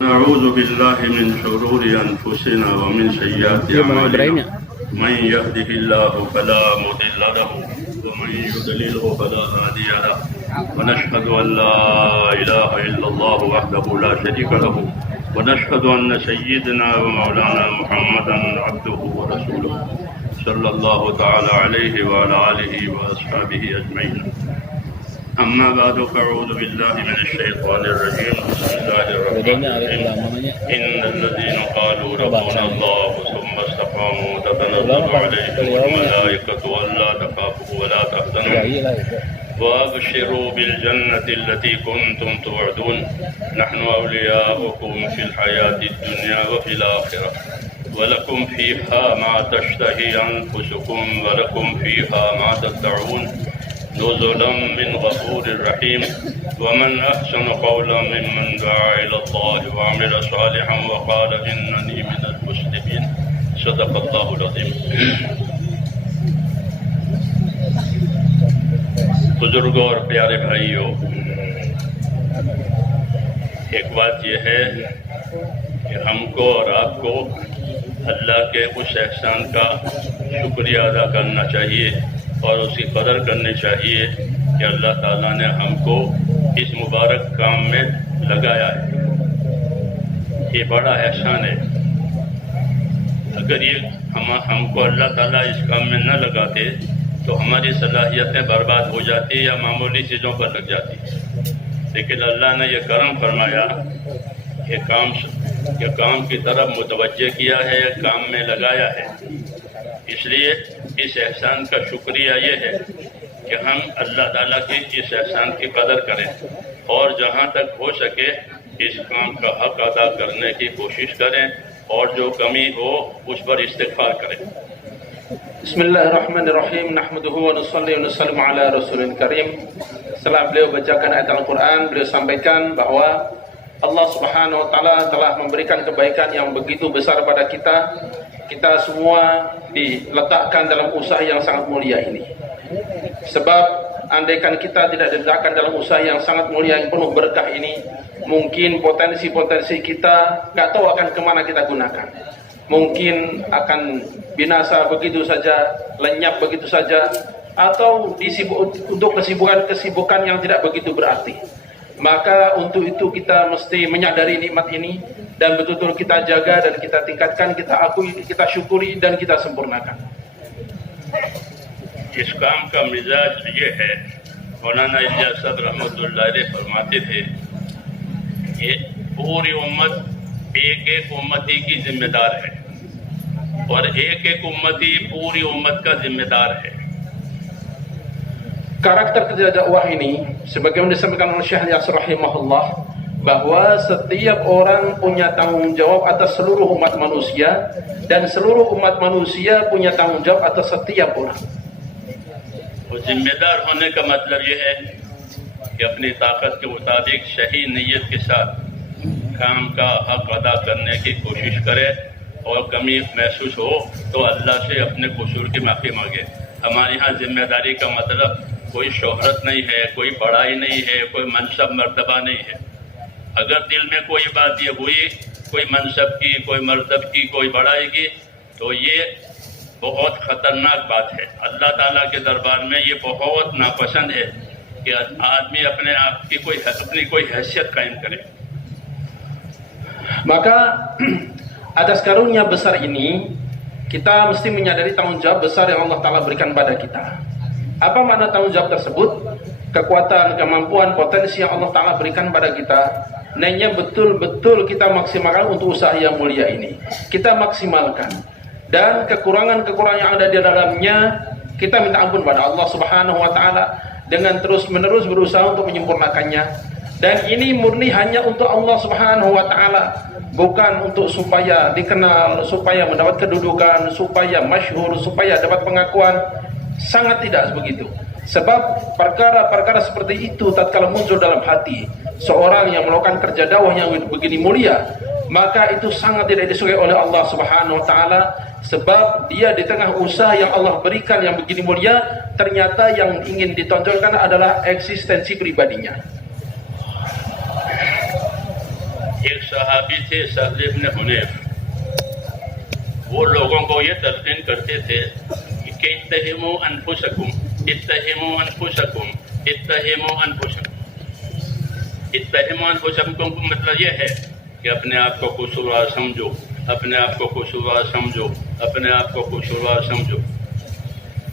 نعوذ بالله من شرور أنفسنا ومن سيئات أعمالنا من يهده الله فلا مضل له ومن يضلله فلا هادي له ونشهد أن لا إله إلا الله وحده لا شريك له ونشهد أن سيدنا ومولانا محمدا عبده ورسوله صلى الله تعالى عليه وعلى آله وأصحابه أجمعين. أما بعد فأعوذ بالله من الشيطان الرجيم. بسم الله الرحمن الرحيم. إن الذين قالوا ربنا الله ثم استقاموا تتنزل عليهم الملائكة ألا تخافوا ولا تحزنوا وأبشروا بالجنة التي كنتم توعدون نحن أولياؤكم في الحياة الدنيا وفي الآخرة ولكم فيها ما تشتهي أنفسكم ولكم فيها ما تدعون نزلا من غفور رحيم. ومن أحسن قولا ممن دعا إلى الله وعمل صالحا وقال إنني من المسلمين. صدق الله العظيم. बुजुर्गों और प्यारे भाइयों, एक बात यह है कि हमको और आपको अल्लाह के उस एहसान का शुक्रिया अदा करना चाहिए और उसकी कदर करनी चाहिए कि अल्लाह ताला ने हमको इस मुबारक काम में लगाया है। ये बड़ा एहसान है। अगर ये हमको अल्लाह ताला इस काम में न लगाते तो हमारी सलाहियतें बर्बाद हो जाती या मामूली चीज़ों पर लग जाती। लेकिन अल्लाह ने यह करम फरमाया, ये काम की तरफ मुतवज्जे किया है, काम में लगाया है। इसलिए इस एहसान का शुक्रिया ये है कि हम अल्लाह ताला की इस एहसान की कदर करें और जहाँ तक हो सके इस काम का हक अदा करने की कोशिश करें और जो कमी हो उस पर इस्तिग़फ़ार करें। Bismillahirrahmanirrahim. Nahmaduhu wa nusalli wa nusallimu ala Rasulil Karim. Setelah beliau bacakan ayat Al-Quran, beliau sampaikan bahwa Allah Subhanahu wa Ta'ala telah memberikan kebaikan yang begitu besar pada kita. Kita semua diletakkan dalam usaha yang sangat mulia ini. Sebab andaikan kita tidak diletakkan dalam usaha yang sangat mulia yang penuh berkah ini, mungkin potensi-potensi kita nggak tahu akan kemana kita gunakan. Mungkin akan binasa begitu saja, lenyap begitu saja, atau untuk kesibukan yang tidak begitu berarti. Maka untuk itu kita mesti menyadari nikmat ini dan betul-betul kita jaga dan kita tingkatkan, kita akui, kita syukuri dan kita sempurnakan. इस काम का मिजाज ये है, मौलाना इलियास साहब रहमतुल्लाह अलैह फरमाते थे कि पूरी उम्मत एक एक उम्मती की जिम्मेदार है और एक एक उम्मती पूरी उम्मत का जिम्मेदार है. Karakter kerja dakwah ini sebagaimana disampaikan oleh Syekh Yasir rahimahullah, bahwa setiap orang punya tanggung jawab atas seluruh umat manusia dan seluruh umat manusia punya tanggung jawab atas setiap orang. जिम्मेदार होने का मतलब यह है कि अपनी ताकत के मुताबिक सही नीयत के साथ काम का हक अदा करने की कोशिश करे और कमी महसूस हो तो अल्लाह से अपने कसूर की माफ़ी मांगे. हमारे यहाँ जिम्मेदारी का मतलब कोई शोहरत नहीं है, कोई बड़ाई नहीं है, कोई मनसब मर्तबा नहीं है. अगर दिल में कोई बात ये हुई, कोई मनसब की, कोई मर्तब की, कोई बड़ाई की, तो ये बहुत ख़तरनाक बात है. अल्लाह ताला के दरबार में ये बहुत नापसंद है कि आदमी अपने आप की अपनी कोई हैसियत कायम करे. Maka atas karunia besar ini kita mesti menyadari tanggung jawab besar yang Allah Ta'ala berikan pada kita. Apa makna tanggung jawab tersebut? Kekuatan, kemampuan, potensi yang Allah Ta'ala berikan pada kita, hendaknya betul-betul kita maksimalkan untuk usaha yang mulia ini. Kita maksimalkan. Dan kekurangan-kekurangan yang ada di dalamnya kita minta ampun pada Allah Subhanahu wa Ta'ala dengan terus-menerus berusaha untuk menyempurnakannya. Dan ini murni hanya untuk Allah Subhanahu wa Ta'ala, bukan untuk supaya dikenal, supaya mendapat kedudukan, supaya masyhur, supaya dapat pengakuan. Sangat tidak begitu. Sebab perkara-perkara seperti itu tatkala muncul dalam hati seorang yang melakukan kerja dakwah yang begini mulia, maka itu sangat tidak disukai oleh Allah Subhanahu wa Ta'ala. Sebab dia di tengah usaha yang Allah berikan yang begini mulia, ternyata yang ingin ditonjolkan adalah eksistensi pribadinya. एक सहाबी थे सहल इब्न हुनैफ, वो लोगों को ये तलकीन करते थे कि इत्तहिमू अनफुसकुम, इत्तहिमू अनफुसकुम, इत्तहिमू अनफुसकुम। इत्तहिमू अनफुसकुम का मतलब ये है कि अपने आप को कसूरवार समझो, अपने आप को कसूरवार समझो, अपने आप को कसूरवार समझो।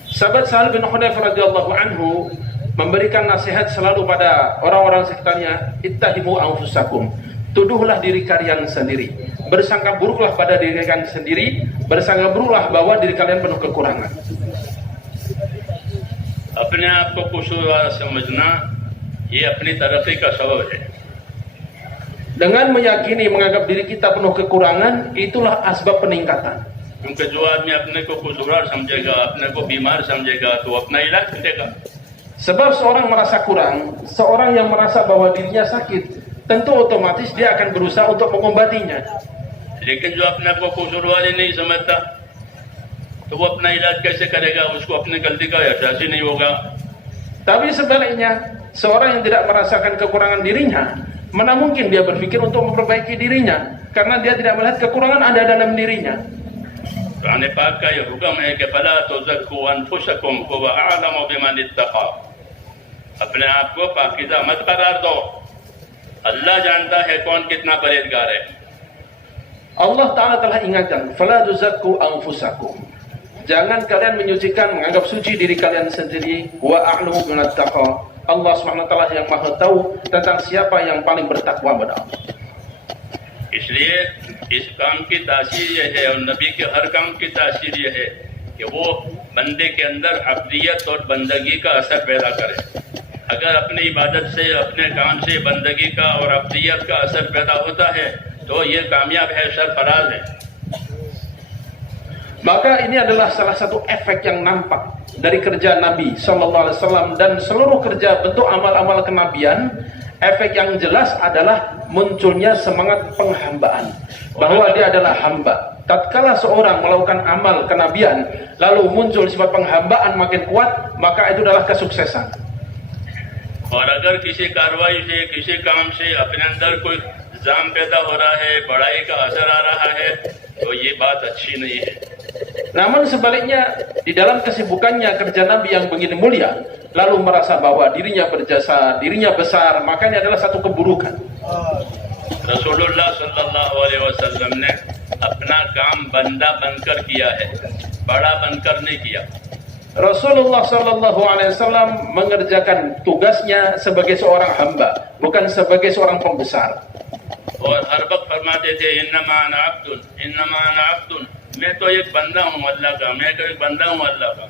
Sahabat Sahal bin Hunayf radhiyallahu anhu memberikan nasihat selalu pada orang-orang sekitarnya, ittahimu anfusakum, tuduhlah diri kalian sendiri, bersangka buruklah pada diri kalian sendiri, bersangka buruklah bahwa diri kalian penuh kekurangan. अपने आप को कसूरवार समझना ये अपनी तरक्की का सबब है। Dengan meyakini menganggap diri kita penuh kekurangan, itulah asbab peningkatan. क्योंकि जो आदमी अपने को कसूरवार समझेगा, अपने को बीमार समझेगा, तो अपना इलाज करेगा। Sebab seorang merasa kurang, seorang yang merasa bahwa dirinya sakit, tentu otomatis dia akan berusaha untuk mengobatinya. लेकिन जो अपने को कसूरवार ही नहीं समझता, तो वो अपना इलाज कैसे करेगा? उसको अपनी गलती का एहसास ही नहीं होगा। Tapi sebaliknya, seorang yang tidak merasakan kekurangan dirinya, mana mungkin dia berpikir untuk memperbaiki dirinya, karena dia tidak melihat kekurangan ada dalam dirinya. Quran पाक का ये हुक्म है कि फला तुज़क्कू अनफुसकुम हुवा अअलमु बिमन इत्तक़ा। अपने आप को पाकीज़ा मत करार दो, अल्लाह जानता है कौन कितना परहेज़गार है। Allah Ta'ala telah ingatkan, fala tuzakku anfusakum, jangan kalian menyucikan, menganggap suci diri kalian sendiri, wa a'lamu biman ittaqa. Allah Subhanahu wa taala yang Maha tahu tentang siapa yang paling bertakwa pada Allah. इसलिए इस काम की तासीर यह है और नबी के हर काम की तासीर यह है कि वो बंदे के अंदर अब्दियत और बंदगी का असर पैदा करे। अगर अपनी इबादत से, अपने काम से बंदगी का और अब्दियत का असर पैदा होता है तो ये कामयाब है, सरफराज है। Maka ini adalah salah satu efek yang nampak dari kerja Nabi Sallallahu Alaihi Wasallam dan seluruh kerja bentuk amal-amal kenabian. Efek yang jelas adalah munculnya semangat penghambaan, bahwa dia adalah hamba. Tatkala seorang melakukan amal kenabian, lalu muncul sifat penghambaan makin kuat, maka itu adalah kesuksesan. और अगर किसी कार्रवाई से, किसी काम से अपने अंदर कोई जाम पैदा हो रहा है, बड़ाई का असर आ रहा है, तो ये बात अच्छी नहीं है। Namun sebaliknya, di dalam kesibukannya kerja Nabi yang begini mulia, lalu merasa bahwa dirinya berjasa, dirinya besar, makanya adalah satu keburukan. रसूलुल्लाह सल्लल्लाहु अलैहि वसल्लम ने अपना काम बंदा बनकर किया है, बड़ा बनकर नहीं किया। Rasulullah Sallallahu Alaihi Wasallam mengerjakan tugasnya sebagai seorang hamba, bukan sebagai seorang pembesar. और हर वक्त फरमाते थे इन्नमा अना अब्दुन, इन्नमा अना अब्दुन, मैं तो एक बंदा हूँ अल्लाह का, मैं तो एक बंदा हूँ अल्लाह का।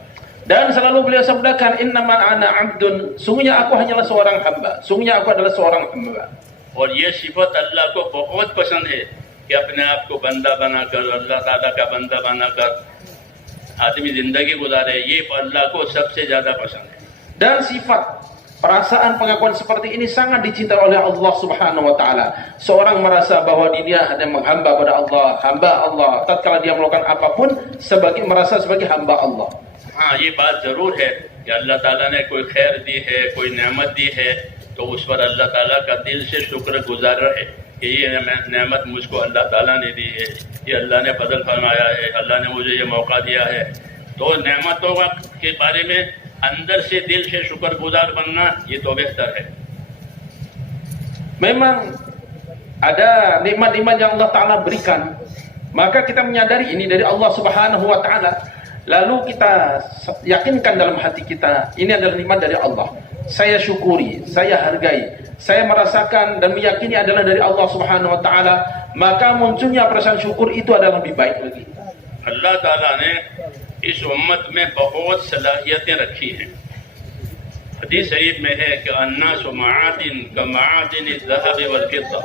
Dan selalu beliau sabdakan, innama ana abdun, sungguhnya aku hanyalah seorang hamba, sungguhnya aku adalah seorang hamba. और ये सिफत अल्लाह को बहुत पसंद है कि अपने आप को बंदा बनाकर, अल्लाह ताला का बंदा बनाकर आदमी जिंदगी गुजारे, ये अल्लाह को सबसे ज्यादा पसंद है। Dan sifat perasaan pengakuan seperti ini sangat dicintai oleh Allah Subhanahu wa taala. Seorang merasa bahwa dia hanya menghamba pada Allah, hamba Allah. Tatkala dia melakukan apapun merasa sebagai hamba Allah. हाँ, ये बात जरूर है कि अल्लाह ताला ने कोई खैर दी है, कोई नेमत दी है, तो उस पर अल्लाह ताला का दिल से शुक्र गुजार है कि ये नेमत मुझको अल्लाह ताला ने दी है, ये अल्लाह ने बदल फरमाया है, अल्लाह ने मुझे ये मौका दिया है। तो नेमतों के बारे में अंदर से दिल से शुक्रगुजार बनना ये तो बेहतर है। Memang ada nikmat-nikmat yang Allah Ta'ala berikan, maka kita menyadari ini dari Allah Subhanahu wa Ta'ala, lalu kita yakinkan dalam hati kita ini adalah nikmat dari Allah. Saya syukuri, saya hargai, saya merasakan dan meyakini adalah dari Allah Subhanahu wa Ta'ala, maka munculnya perasaan syukur itu adalah lebih baik lagi. अल्लाह ताला ने इस उम्मत में बहुत सलाहियतें रखी हैं। हदीस शरीफ में है कि अन्नासु मआदिन कमआदिन ज़हब वल फिद्दा,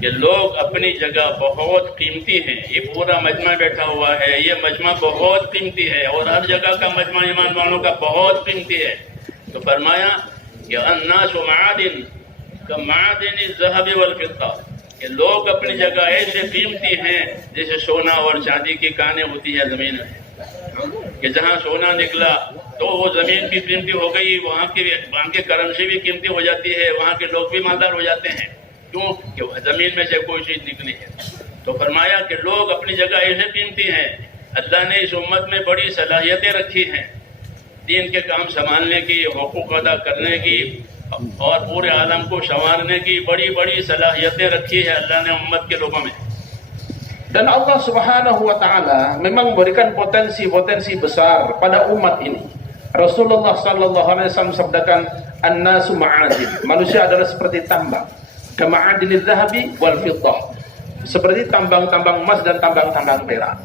कि लोग अपनी जगह बहुत कीमती हैं। ये पूरा मजमा बैठा हुआ है, ये मजमा बहुत कीमती है और हर जगह का मजमा ईमान वालों का बहुत कीमती है। तो फरमाया कि अन्नासु मआदिन कमआदिन ज़हब वल फिद्दा, कि लोग अपनी जगह ऐसे कीमती हैं जैसे सोना और चांदी की कानें होती है जमीन में, कि जहाँ सोना निकला तो वो जमीन भी कीमती हो गई, वहाँ की करेंसी भी कीमती हो जाती है, वहाँ के लोग भी मालदार हो जाते हैं। क्यों? कि जमीन में से कोई चीज निकली है। तो फरमाया कि लोग अपनी जगह ऐसे कीमती हैं, अल्लाह ने इस उम्मत में बड़ी सलाहियतें रखी हैं, दीन के काम संभालने की, हुकूक अदा करने की और पूरे आलम को संवारने की बड़ी बड़ी सलाहियतें रखी है अल्लाह ने उम्मत के लोगों में। Dan Allah Subhanahu wa taala memang memberikan potensi-potensi besar pada umat ini. Rasulullah sallallahu alaihi wasallam sabdakan, "An-nasu ma'adin." Manusia adalah seperti tambang. Kama'adinil dhahabi wal fiddah. Seperti tambang-tambang emas dan tambang-tambang perak.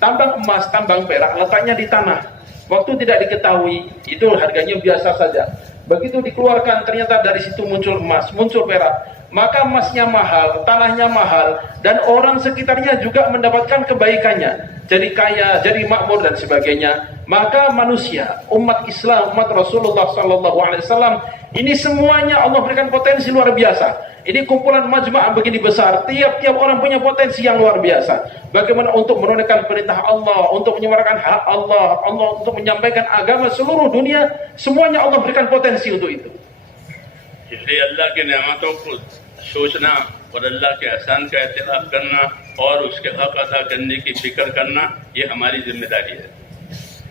Tambang emas, tambang perak letaknya di tanah. Waktu tidak diketahui, itu harganya biasa saja. Begitu dikeluarkan ternyata dari situ muncul emas, muncul perak. Maka emasnya mahal, tanahnya mahal, dan orang sekitarnya juga mendapatkan kebaikannya. Jadi kaya, jadi makmur dan sebagainya. Maka manusia, umat Islam, umat Rasulullah SAW, ini semuanya Allah berikan potensi luar biasa. Ini kumpulan majma' begini besar, tiap-tiap orang punya potensi yang luar biasa. Bagaimana untuk menunaikan perintah Allah, untuk menyuarakan hak Allah, untuk menyampaikan agama seluruh dunia, semuanya Allah berikan potensi untuk itu. इसलिए अल्लाह की नेमतों को सोचना और अल्लाह के एहसान का एतराफ़ करना और उसके हक अदा करने की फिक्र करना, ये हमारी जिम्मेदारी है।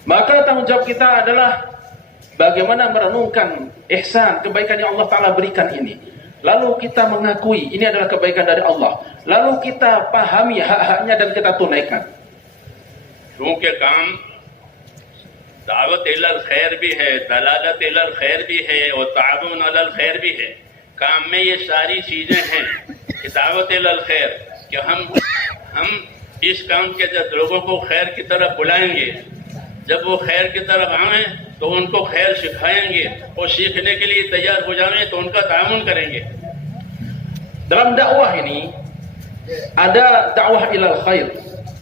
Maka tanggung jawab kita adalah bagaimana merenungkan ihsan, kebaikan yang Allah Ta'ala berikan ini. Lalu kita mengakui ini adalah kebaikan dari Allah. Lalu kita pahami hak-haknya dan kita tunaikan. क्योंकि काम दावत इलल खैर भी है, दलालत इलल खैर भी है और ताउन अलल खैर भी है। काम में ये सारी चीजें हैं कि दावत इलल खैर, कि हम इस काम के जब लोगों को खैर की तरफ बुलाएंगे, जब वो खैर की तरफ आए तो उनको खैर सिखाएंगे और सीखने के लिए तैयार हो जाएं तो उनका ताउन करेंगे। Dalam dakwah ini ada dakwah ilal khair,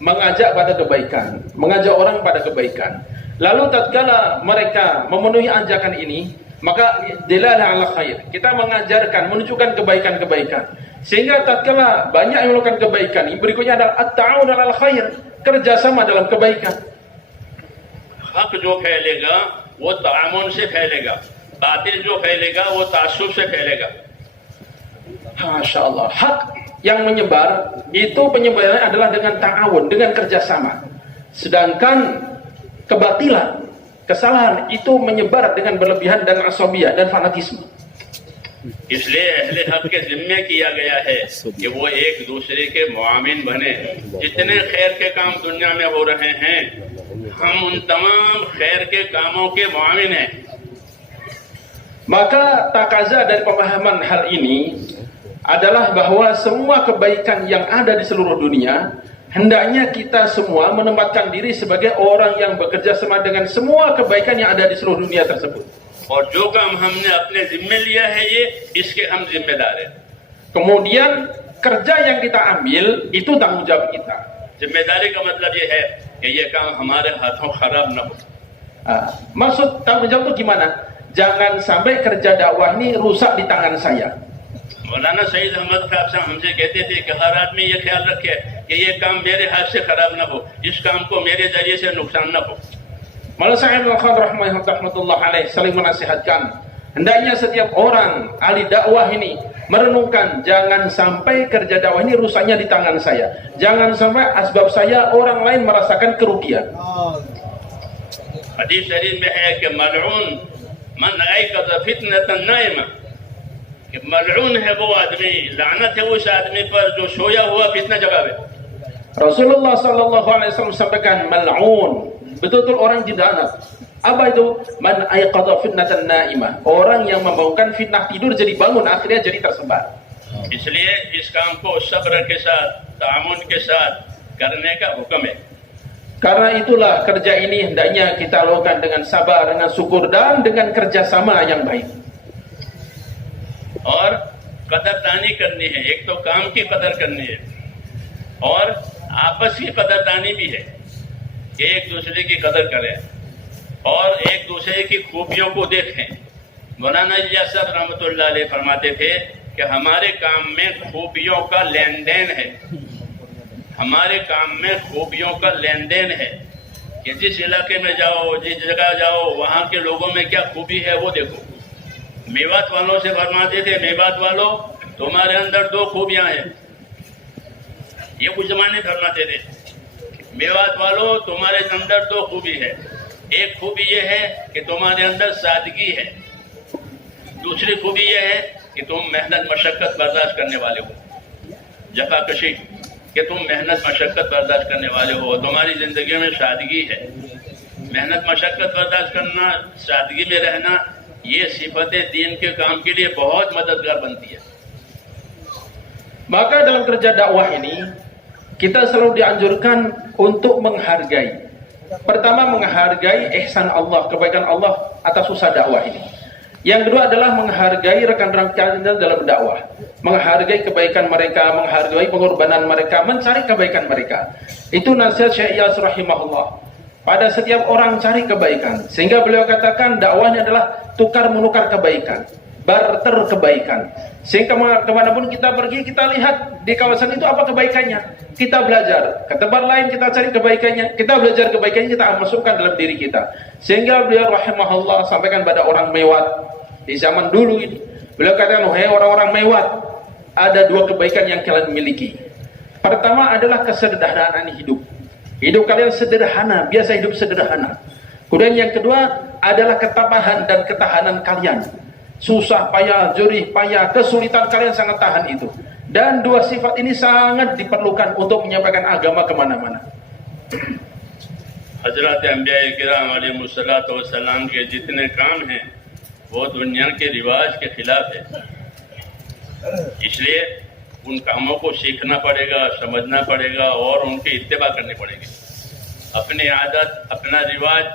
mengajak pada kebaikan, mengajak orang pada kebaikan. Lalu tatkala mereka memenuhi ajakan ini, maka dilalah ala khair. Kita mengajarkan, menunjukkan kebaikan-kebaikan. Sehingga tatkala banyak yang melakukan kebaikan, berikutnya adalah at-ta'awun ala khair, kerjasama dalam kebaikan. हक जो फैलेगा वो तामुन से फैलेगा, बातिल जो फैलेगा वो तासुब से फैलेगा। Masya Allah, hak yang menyebar itu penyebarannya adalah dengan ta'awun, dengan kerjasama. Sedangkan kebatilan, kesalahan itu menyebar dengan berlebihan dan asabiyah dan fanatisme. इसलिए अहले हक के जिम्मे किया गया है कि वो एक दूसरे के मुआमिन बने। जितने खैर के काम दुनिया में हो रहे हैं, हम उन तमाम खैर के कामों के मुआमिन हैं। Maka takaza dari pemahaman hal ini adalah bahwa semua kebaikan yang ada di seluruh dunia, hendaknya kita semua menempatkan diri sebagai orang yang bekerja sama dengan semua kebaikan yang ada di seluruh dunia tersebut. और जो काम हमने अपने जिम्मे लिया है ये, इसके हम जिम्मेदार हैं। Kemudian kerja yang kita ambil itu tanggung jawab kita. जिम्मेदारी का मतलब ये है कि ये काम हमारे हाथों खराब न हो। Maksud tanggung jawab itu gimana? Jangan sampai kerja dakwah ini rusak di tangan saya. मौलाना सईद अहमद खाब साहब हमसे कहते थे कि हर आदमी ये ख्याल रखे कि ये काम मेरे हाथ से खराब न हो, इस काम को मेरे जरिए से नुकसान न हो। Malah Sa'id al-Khadr rahmatullah alaih saling menasihatkan, hendaknya setiap orang ahli dakwah ini merenungkan jangan sampai kerja dakwah ini rusaknya di tangan saya. Jangan sampai asbab saya orang lain merasakan kerugian. हदीस शरीफ में है कि मलऊन मन अयक़ज़ फितनतन नाइमा, कि मलऊन है वो आदमी, लानत है उस आदमी पर जो सोया हुआ फितना जगावे। Rasulullah sallallahu alaihi wasallam sampaikan mal'un, betul-betul orang dilaknat. Apa itu? Man ayqadha fitnatan naimah, orang yang membangunkan fitnah tidur jadi bangun, akhirnya jadi tersebar. इसलिए इस काम को सब्र के साथ, तामुन के साथ करने का हुक्म है। Karena itulah kerja ini hendaknya kita lakukan dengan sabar, dengan syukur dan dengan kerjasama yang baik. और कदरदानी करनी है, एक तो काम की कदर करनी है और आपस की कदरदानी भी है कि एक दूसरे की कदर करें और एक दूसरे की खूबियों को देखें। मौलाना इलियास साहब रहमतुल्लाह अलैह फरमाते थे कि हमारे काम में खूबियों का लेन देन है, हमारे काम में खूबियों का लेन देन है कि जिस इलाके में जाओ, जिस जगह जाओ, वहाँ के लोगों में क्या खूबी है वो देखो। मेवात वालों से फरमाते थे, मेवात वालों तुम्हारे अंदर दो खूबियां हैं, ये कुछ जमाने फरमाते थे। मेवात वालों, तुम्हारे अंदर दो खूबी है। एक खूबी ये है कि तुम्हारे अंदर सादगी है, दूसरी खूबी ये है कि तुम मेहनत मशक्कत बर्दाश्त करने वाले हो, जफाकशी, कि तुम मेहनत मशक्कत बर्दाश्त करने वाले हो। तुम्हारी जिंदगी में सादगी है, मेहनत मशक्कत बर्दाश्त करना, सादगी में रहना, ये सिफतें दीन के काम के लिए बहुत मददगार बनती है। Maka dalam kerja dakwah ini kita selalu dianjurkan untuk menghargai. Pertama, menghargai ihsan Allah, kebaikan Allah atas usaha dakwah ini. Yang kedua adalah menghargai rekan-rekan kita dalam dakwah, menghargai kebaikan mereka, menghargai pengorbanan mereka, mencari kebaikan mereka. Itu nasihat Syekh Iyas rahimahullah. Pada setiap orang cari kebaikan, sehingga beliau katakan dakwahnya adalah tukar menukar kebaikan, barter kebaikan. Sehingga kemanapun kita pergi, kita lihat di kawasan itu apa kebaikannya, kita belajar. Ke tempat lain kita cari kebaikannya, kita belajar kebaikannya, kita masukkan dalam diri kita. Sehingga beliau rahimahullah sampaikan pada orang Mewat di zaman dulu ini, beliau katakan, "Hai orang-orang Mewat, ada dua kebaikan yang kalian miliki. Pertama adalah kesederhanaan hidup. Hidup kalian sederhana, biasa hidup sederhana. Kemudian yang kedua adalah ketabahan dan ketahanan kalian. Susah, payah, jurih, payah, kesulitan kalian sangat tahan itu. Dan dua sifat ini sangat diperlukan untuk menyampaikan agama kemana-mana." हजरत अंबिया किराम अलैहिस्सलातु वस्सलाम के जितने काम हैं वो दुनिया के रिवाज के खिलाफ है, इसलिए उन कामों को सीखना पड़ेगा, समझना पड़ेगा और उनकी इत्तिबा करनी पड़ेगी। अपनी आदत, अपना रिवाज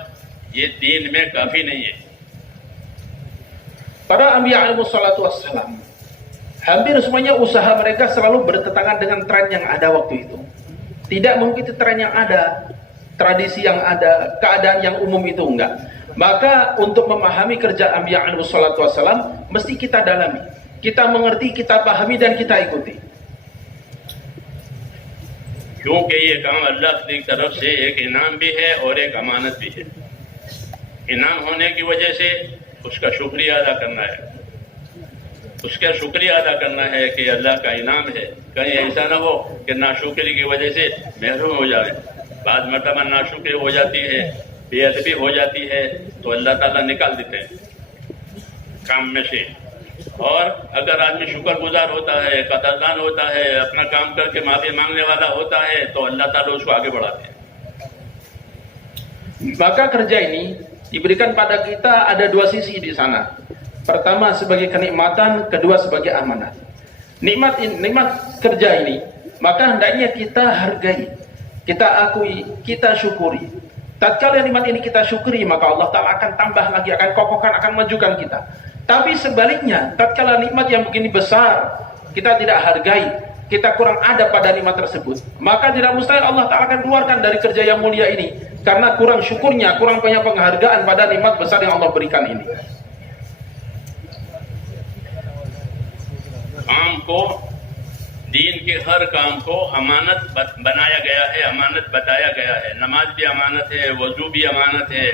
ये दीन में काफी नहीं है। Para Anbiya alaihissalatu wassalam, hampir semuanya usaha mereka selalu bertentangan dengan tren yang ada waktu itu. Tidak mengikuti tren yang ada, tradisi yang ada, keadaan yang umum itu enggak. Maka untuk memahami kerja Anbiya alaihissalatu wassalam, mesti kita dalami, kita mengerti, kita pahami dan kita ikuti. क्योंकि ये काम अल्लाह की तरफ से एक इनाम भी है और एक अमानत भी है। इनाम होने की वजह से उसका शुक्रिया अदा करना है, उसका शुक्रिया अदा करना है कि अल्लाह का इनाम है। कहीं ऐसा ना हो कि नाशुक्री की वजह से महरूम हो जाए। बाद मरतबा नाशुक्री हो जाती है, बेअदबी हो जाती है, तो अल्लाह ताला निकाल देते हैं काम में से। और अगर आदमी शुक्रगुजार होता है, कदरदान होता है, अपना काम करके माफी मांगने वाला होता है, तो अल्लाह ताला उसको आगे बढ़ाते हैं। Maka kerja ini diberikan pada kita ada dua sisi di sana. Pertama sebagai kenikmatan, kedua sebagai amanat. Nikmat kerja ini, maka hendaknya kita hargai, kita akui, kita syukuri. Tatkala nikmat ini kita syukuri, maka Allah Ta'ala akan tambah lagi, akan kokohkan, akan majukan kita. Tapi sebaliknya, tatkala nikmat yang begini besar kita tidak hargai, kita kurang ada pada nikmat tersebut, maka tidak mustahil Allah Ta'ala akan keluarkan dari kerja yang mulia ini, karena kurang syukurnya, kurang punya penghargaan pada nikmat besar yang Allah berikan ini. काम को, दीन के हर काम को अमानत बनाया गया है, अमानत बताया गया है। नमाज भी अमानत है, वजू भी अमानत है,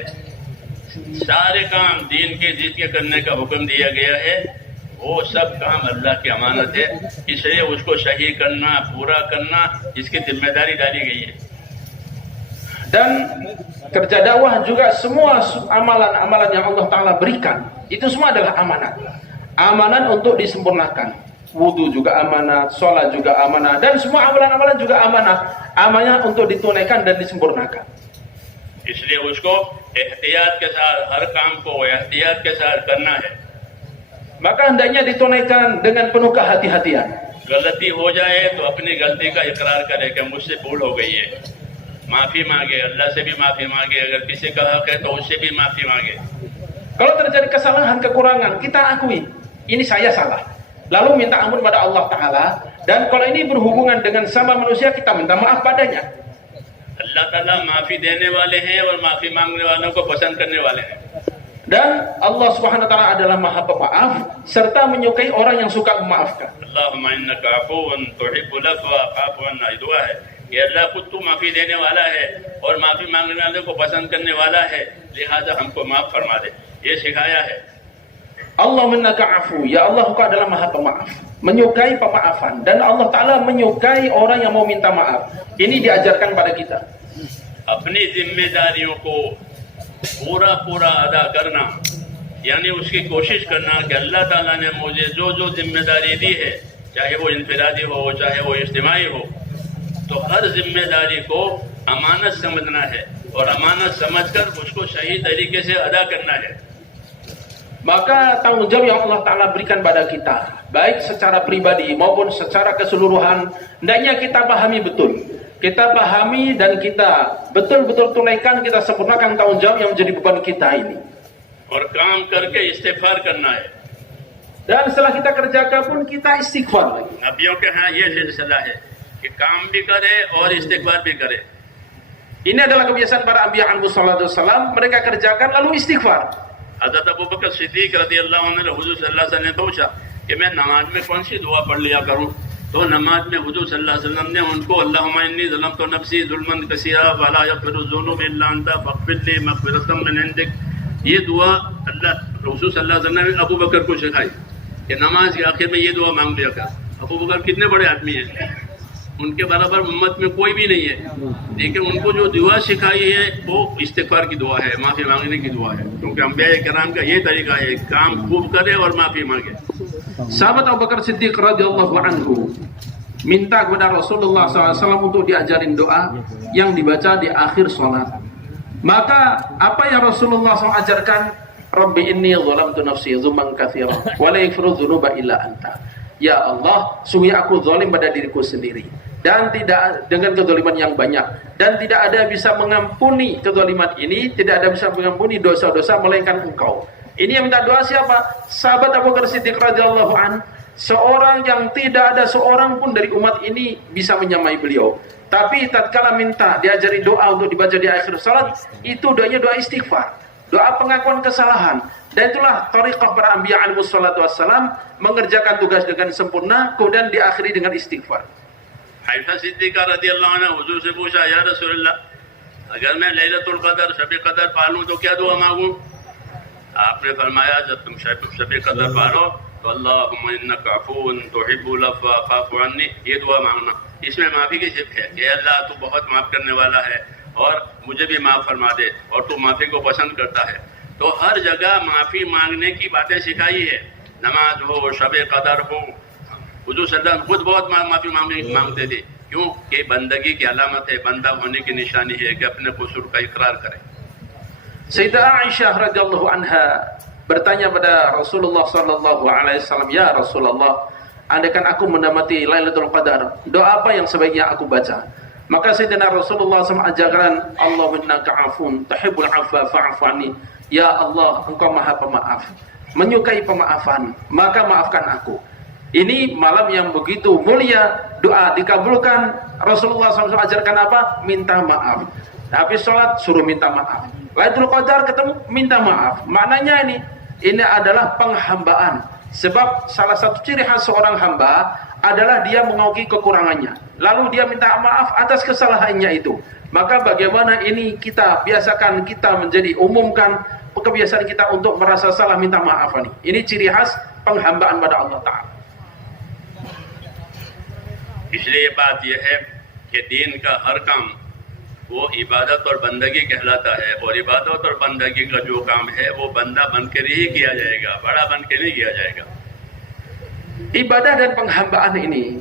सारे काम दीन के जिसके करने का हुक्म दिया गया है वो सब काम अल्लाह की अमानत है। इसलिए उसको सही करना, पूरा करना, इसकी जिम्मेदारी डाली गई है। Dan kerja dakwah juga semua amalan-amalan yang Allah Ta'ala berikan, itu semua adalah amanat. Amanat untuk disempurnakan. Wudu juga amanat, sholat juga amanat, dan semua amalan-amalan juga amanat. Amanat untuk ditunaikan dan disempurnakan. इसलिए उसको एहतियात के साथ, हर काम को एहतियात के साथ करना है। Maka hendaknya ditunaikan dengan penuh kehati-hatian. गलती हो जाए तो अपनी गलती का इकरार करे कि मुझसे भूल हो गई है, माफी मांगे, अल्लाह से भी माफी मांगे, अगर किसी का हक है तो उससे भी माफी मांगे। Kalau terjadi kesalahan, kekurangan, kita akui, ini saya salah. Lalu minta ampun pada Allah Ta'ala. Dan kalau ini berhubungan dengan sama manusia, kita minta maaf padanya. अल्लाह ताला माफी देने वाले हैं और माफी मांगने वालों को पसंद करने वाले हैं। Dan Allah Subhanahu wa Ta'ala adalah Maha Pemaaf serta menyukai orang yang suka memaafkan. अल्लाहुम्मा इन्नका अफ़ूवुन तुहिब्बुल अफ़्वा फ़अफ़ु अन्ना, दुआ है कि अल्लाह खुद तू माफी देने वाला है और माफी मांगने वाले को पसंद करने वाला है, लिहाजा हमको माफ फरमा दे, ये सिखाया है। Allahumma innaka afu, ya Allah, Engkau adalah Maha Pemaaf. menyukai pemaafan, dan Allah Ta'ala menyukai orang yang mau minta maaf. Ini diajarkan pada kita. अपनी जिम्मेदारियों को पूरा पूरा अदा करना, यानी उसकी कोशिश करना कि अल्लाह ताला ने मुझे जो जो जिम्मेदारी दी है, चाहे वो इनफरादी हो चाहे वो इज्तिमाई हो, तो हर जिम्मेदारी को अमानत समझना है और अमानत समझकर उसको सही तरीके से अदा करना है. Maka tanggung jawab yang Allah Ta'ala berikan pada kita, baik secara pribadi maupun secara keseluruhan, hendaknya kita pahami betul. Kita pahami dan kita betul-betul tunaikan, kita sempurnakan tanggung jawab yang menjadi beban kita ini. और काम करके इस्तिग़फ़ार करना है. Dan setelah kita kerjakan pun kita istighfar lagi. नबियों के यहाँ ये सिलसिला है कि काम भी करे और इस्तिग़फ़ार भी करे. Ini adalah kebiasaan para Anbiya alaihi wasallam, mereka kerjakan lalu istighfar. हज़रत अबू बकर सिद्दीक़ रज़ियल्लाहु अन्हु ने हुज़ूर सल्लल्लाहु अलैहि वसल्लम ने पूछा कि मैं नमाज में कौन सी दुआ पढ़ लिया करूं, तो नमाज में हुज़ूर सल्लल्लाहु अलैहि वसल्लम ने उनको अल्लाहुम्मा इन्नी ज़लमतु नफ़्सी ज़ुल्मन कसीरा वला यग़फ़िरु ज़ुनूब इल्ला अन्ता फ़ग़फ़िर ली मग़फ़िरतम मिन इंदिक, ये दुआ अल्लाह रसूल सल्लल्लाहु अलैहि वसल्लम ने अबू बकर को सिखाई कि नमाज के आखिर में ये दुआ मांग लिया कर. अबू बकर कितने बड़े आदमी हैं, उनके बराबर उम्मत में कोई भी नहीं है, लेकिन उनको जो दुआ सिखाई है वो इस्तिग़फ़ार की दुआ है, माफ़ी मांगने की दुआ है, क्योंकि अंबिया किराम का ये तरीका है, काम खूब करे और माफ़ी मांगे. Sahabat Abu Bakar Siddiq radhiyallahu anhu minta kepada Rasulullah SAW untuk diajarin doa yang dibaca di akhir sholat. Maka apa yang Rasulullah SAW ajarkan? Rabbi inni zalamtu nafsi zulman katsira wa la yaghfiru dzunuba illa anta. Ya Allah, sungguh aku zalim pada diriku sendiri, dan tidak dengan kezaliman yang banyak, dan tidak ada bisa mengampuni kezaliman ini, tidak ada bisa mengampuni dosa-dosa melainkan Engkau. Ini yang minta doa siapa? Sahabat Abu Bakar Siddiq radhiyallahu an, seorang yang tidak ada seorang pun dari umat ini bisa menyamai beliau. Tapi tatkala minta diajari doa untuk dibaca di akhir salat, itu doanya doa istighfar, doa pengakuan kesalahan. Dan itulah thariqah para anbiya alaihi wassalatu wassalam, mengerjakan tugas dengan sempurna kemudian diakhiri dengan istighfar. हज़रत सिद्दीक़ रज़ियल्लाहु अन्हु हुज़ूर से पूछा, या रसूल अल्लाह, अगर मैं लैलतुल क़द्र शब क़द्र पालूं तो क्या दुआ मांगूं? आपने फरमाया जब तुम शब क़द्र पालो तो अल्लाहुम्मा इन्नका अफ़ून तुहिब्बुल अफ़्वा फ़अफ़ु अन्नी, ये दुआ मांगना. इसमें माफ़ी की सिफ़त है कि अल्लाह तू बहुत माफ़ करने वाला है और मुझे भी माफ़ फरमा दे, और तू माफ़ी को पसंद करता है. तो हर जगह माफ़ी मांगने की बातें सिखाई है, नमाज हो, शब क़द्र हो. हुज़ूर सल्लल्लाहु अलैहि वसल्लम खुद बहुत माफ़ी मांगते थे. क्यों? कि बंदगी की अलामत है, बंदा होने की निशानी है कि अपने क़ुसूर का इकरार करे. Sayyidah Aisyah radhiyallahu anha bertanya pada Rasulullah sallallahu alaihi wasallam, "Ya Rasulullah, andaikan aku mendapati Lailatul Qadar, doa apa yang sebaiknya aku baca?" Maka Sayyidina Rasulullah SAW ajarkan, "Allahumma innaka 'afuun tuhibbul 'afwa fa'fu anni." Ya Allah, Engkau Maha Pemaaf, menyukai pemaafan, maka maafkan aku. Ini malam yang begitu mulia, doa dikabulkan. Rasulullah SAW ajarkan apa? Minta maaf. Habis sholat suruh minta maaf. Lailatul Qadar ketemu minta maaf. Maknanya ini adalah penghambaan. Sebab salah satu ciri khas seorang hamba adalah dia mengakui kekurangannya, lalu dia minta maaf atas kesalahannya itu. Maka bagaimana ini kita biasakan, kita menjadi umumkan kebiasaan kita untuk merasa salah minta maaf ini. Ini ciri khas penghambaan pada Allah Ta'ala. इसलिए बात यह है कि दीन का हर काम वो इबादत और बंदगी कहलाता है, और इबादत और बंदगी का जो काम है वो बंदा बनकर ही किया जाएगा, बड़ा बनकर नहीं किया जाएगा. Ibadah dan penghambaan ini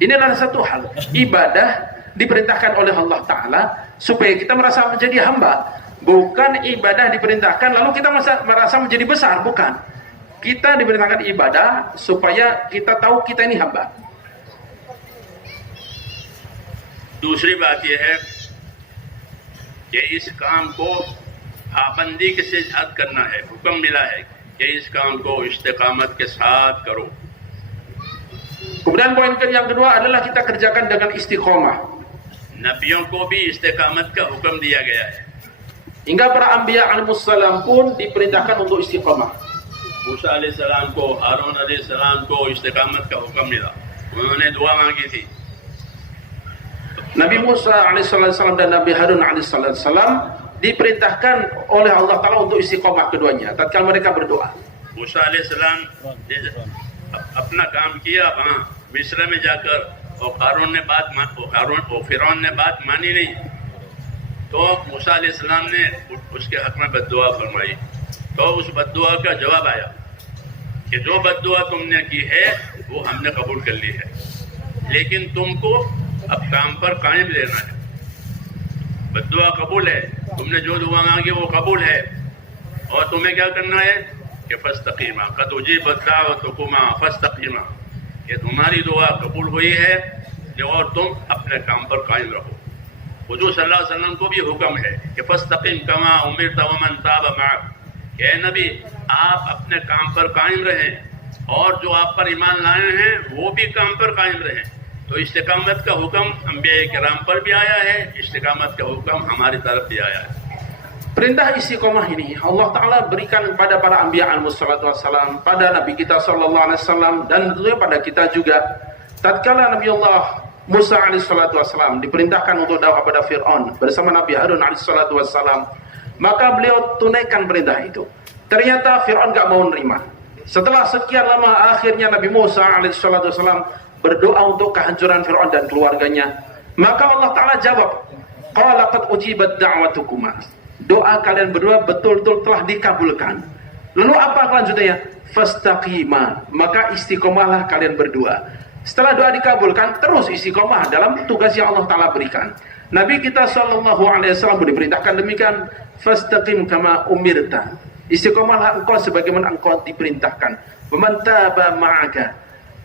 adalah satu hal. Ibadah diperintahkan oleh Allah Ta'ala supaya kita merasa menjadi hamba. Bukan ibadah diperintahkan lalu kita merasa menjadi besar, bukan. Kita diperintahkan ibadah supaya kita tahu kita ini hamba. दूसरी बात यह है कि इस काम को पाबंदी के साथ करना है. हुक्म मिला है कि इस काम को इस्तिकामत के साथ करो. Kemudian poin yang kedua adalah kita kerjakan dengan istiqomah. नबियों को भी इस्तिकामत का हुक्म दिया गया है. Hingga para anbiya alaihissalam pun diperintahkan untuk istiqomah. मूसा अलैहिस्सलाम को, हारून अलैहिस्सलाम को इस्तिकामत का हुक्म मिला. उन्होंने दुआ मांगी थी. Nabi Musa alaihissalam dan Nabi Harun alaihissalam diperintahkan oleh Allah Ta'ala untuk istiqomah keduanya tatkala mereka berdoa. मूसा अलैहिस्सलाम अपना काम किया वहाँ मिस्र में जाकर, और क़ारून ने फिरौन ने बात मानी नहीं, तो मूसा अलैहिस्सलाम ने उसके हक में बद्दुआ फरमाई। तो उस बद्दुआ का जवाब आया कि जो बद्दुआ तुमने की है वो हमने कबूल कर ली है, लेकिन तुमको अब काम पर कायम रहना है। बद्दुआ कबूल है, तुमने जो दुआ मांगी वो कबूल है, और तुम्हें क्या करना है कि फस्तकीमा कद उजीबत दाअवतुकुमा फस्तकीमा, ये तुम्हारी दुआ कबूल हुई है और तुम अपने काम पर कायम रहो। हुजूर सल्लल्लाहु अलैहि वसल्लम को भी हुक्म है कि फस्तकीम कमा उमिरत वमन ताब मअक, कि नबी आप अपने काम पर कायम रहें और जो आप पर ईमान लाए हैं वो भी काम पर कायम रहें। तो इस्तिकामत का हुक्म अंबिया किराम पर भी आया है, इस्तिकामत का हुक्म हमारी तरफ भी आया है। Perintah istiqomah ini Allah Ta'ala berikan kepada para anbiya alaihissalatu wassalam, pada Nabi kita sallallahu alaihi wasallam, dan tentunya pada kita juga. Tatkala Nabi Allah Musa alaihissalatu wassalam diperintahkan untuk dakwah pada Fir'aun bersama Nabi Harun alaihissalatu wassalam, maka beliau tunaikan perintah itu. Ternyata Fir'aun gak mau nerima. Setelah sekian lama, akhirnya Nabi Musa alaihissalatu wassalam berdoa untuk kehancuran Fir'aun dan keluarganya. Maka Allah Ta'ala jawab, qala qad ujibat da'watukuma, doa kalian berdua betul-betul telah dikabulkan. Lalu apa kelanjutannya? Fastaqima, maka istiqomahlah kalian berdua. Setelah doa dikabulkan, terus istiqomah dalam tugas yang Allah Ta'ala berikan. Nabi kita sallallahu alaihi wasallam diperintahkan demikian, fastaqim kama umirta, istiqomahlah engkau sebagaimana engkau diperintahkan. Waman taba ma'aka,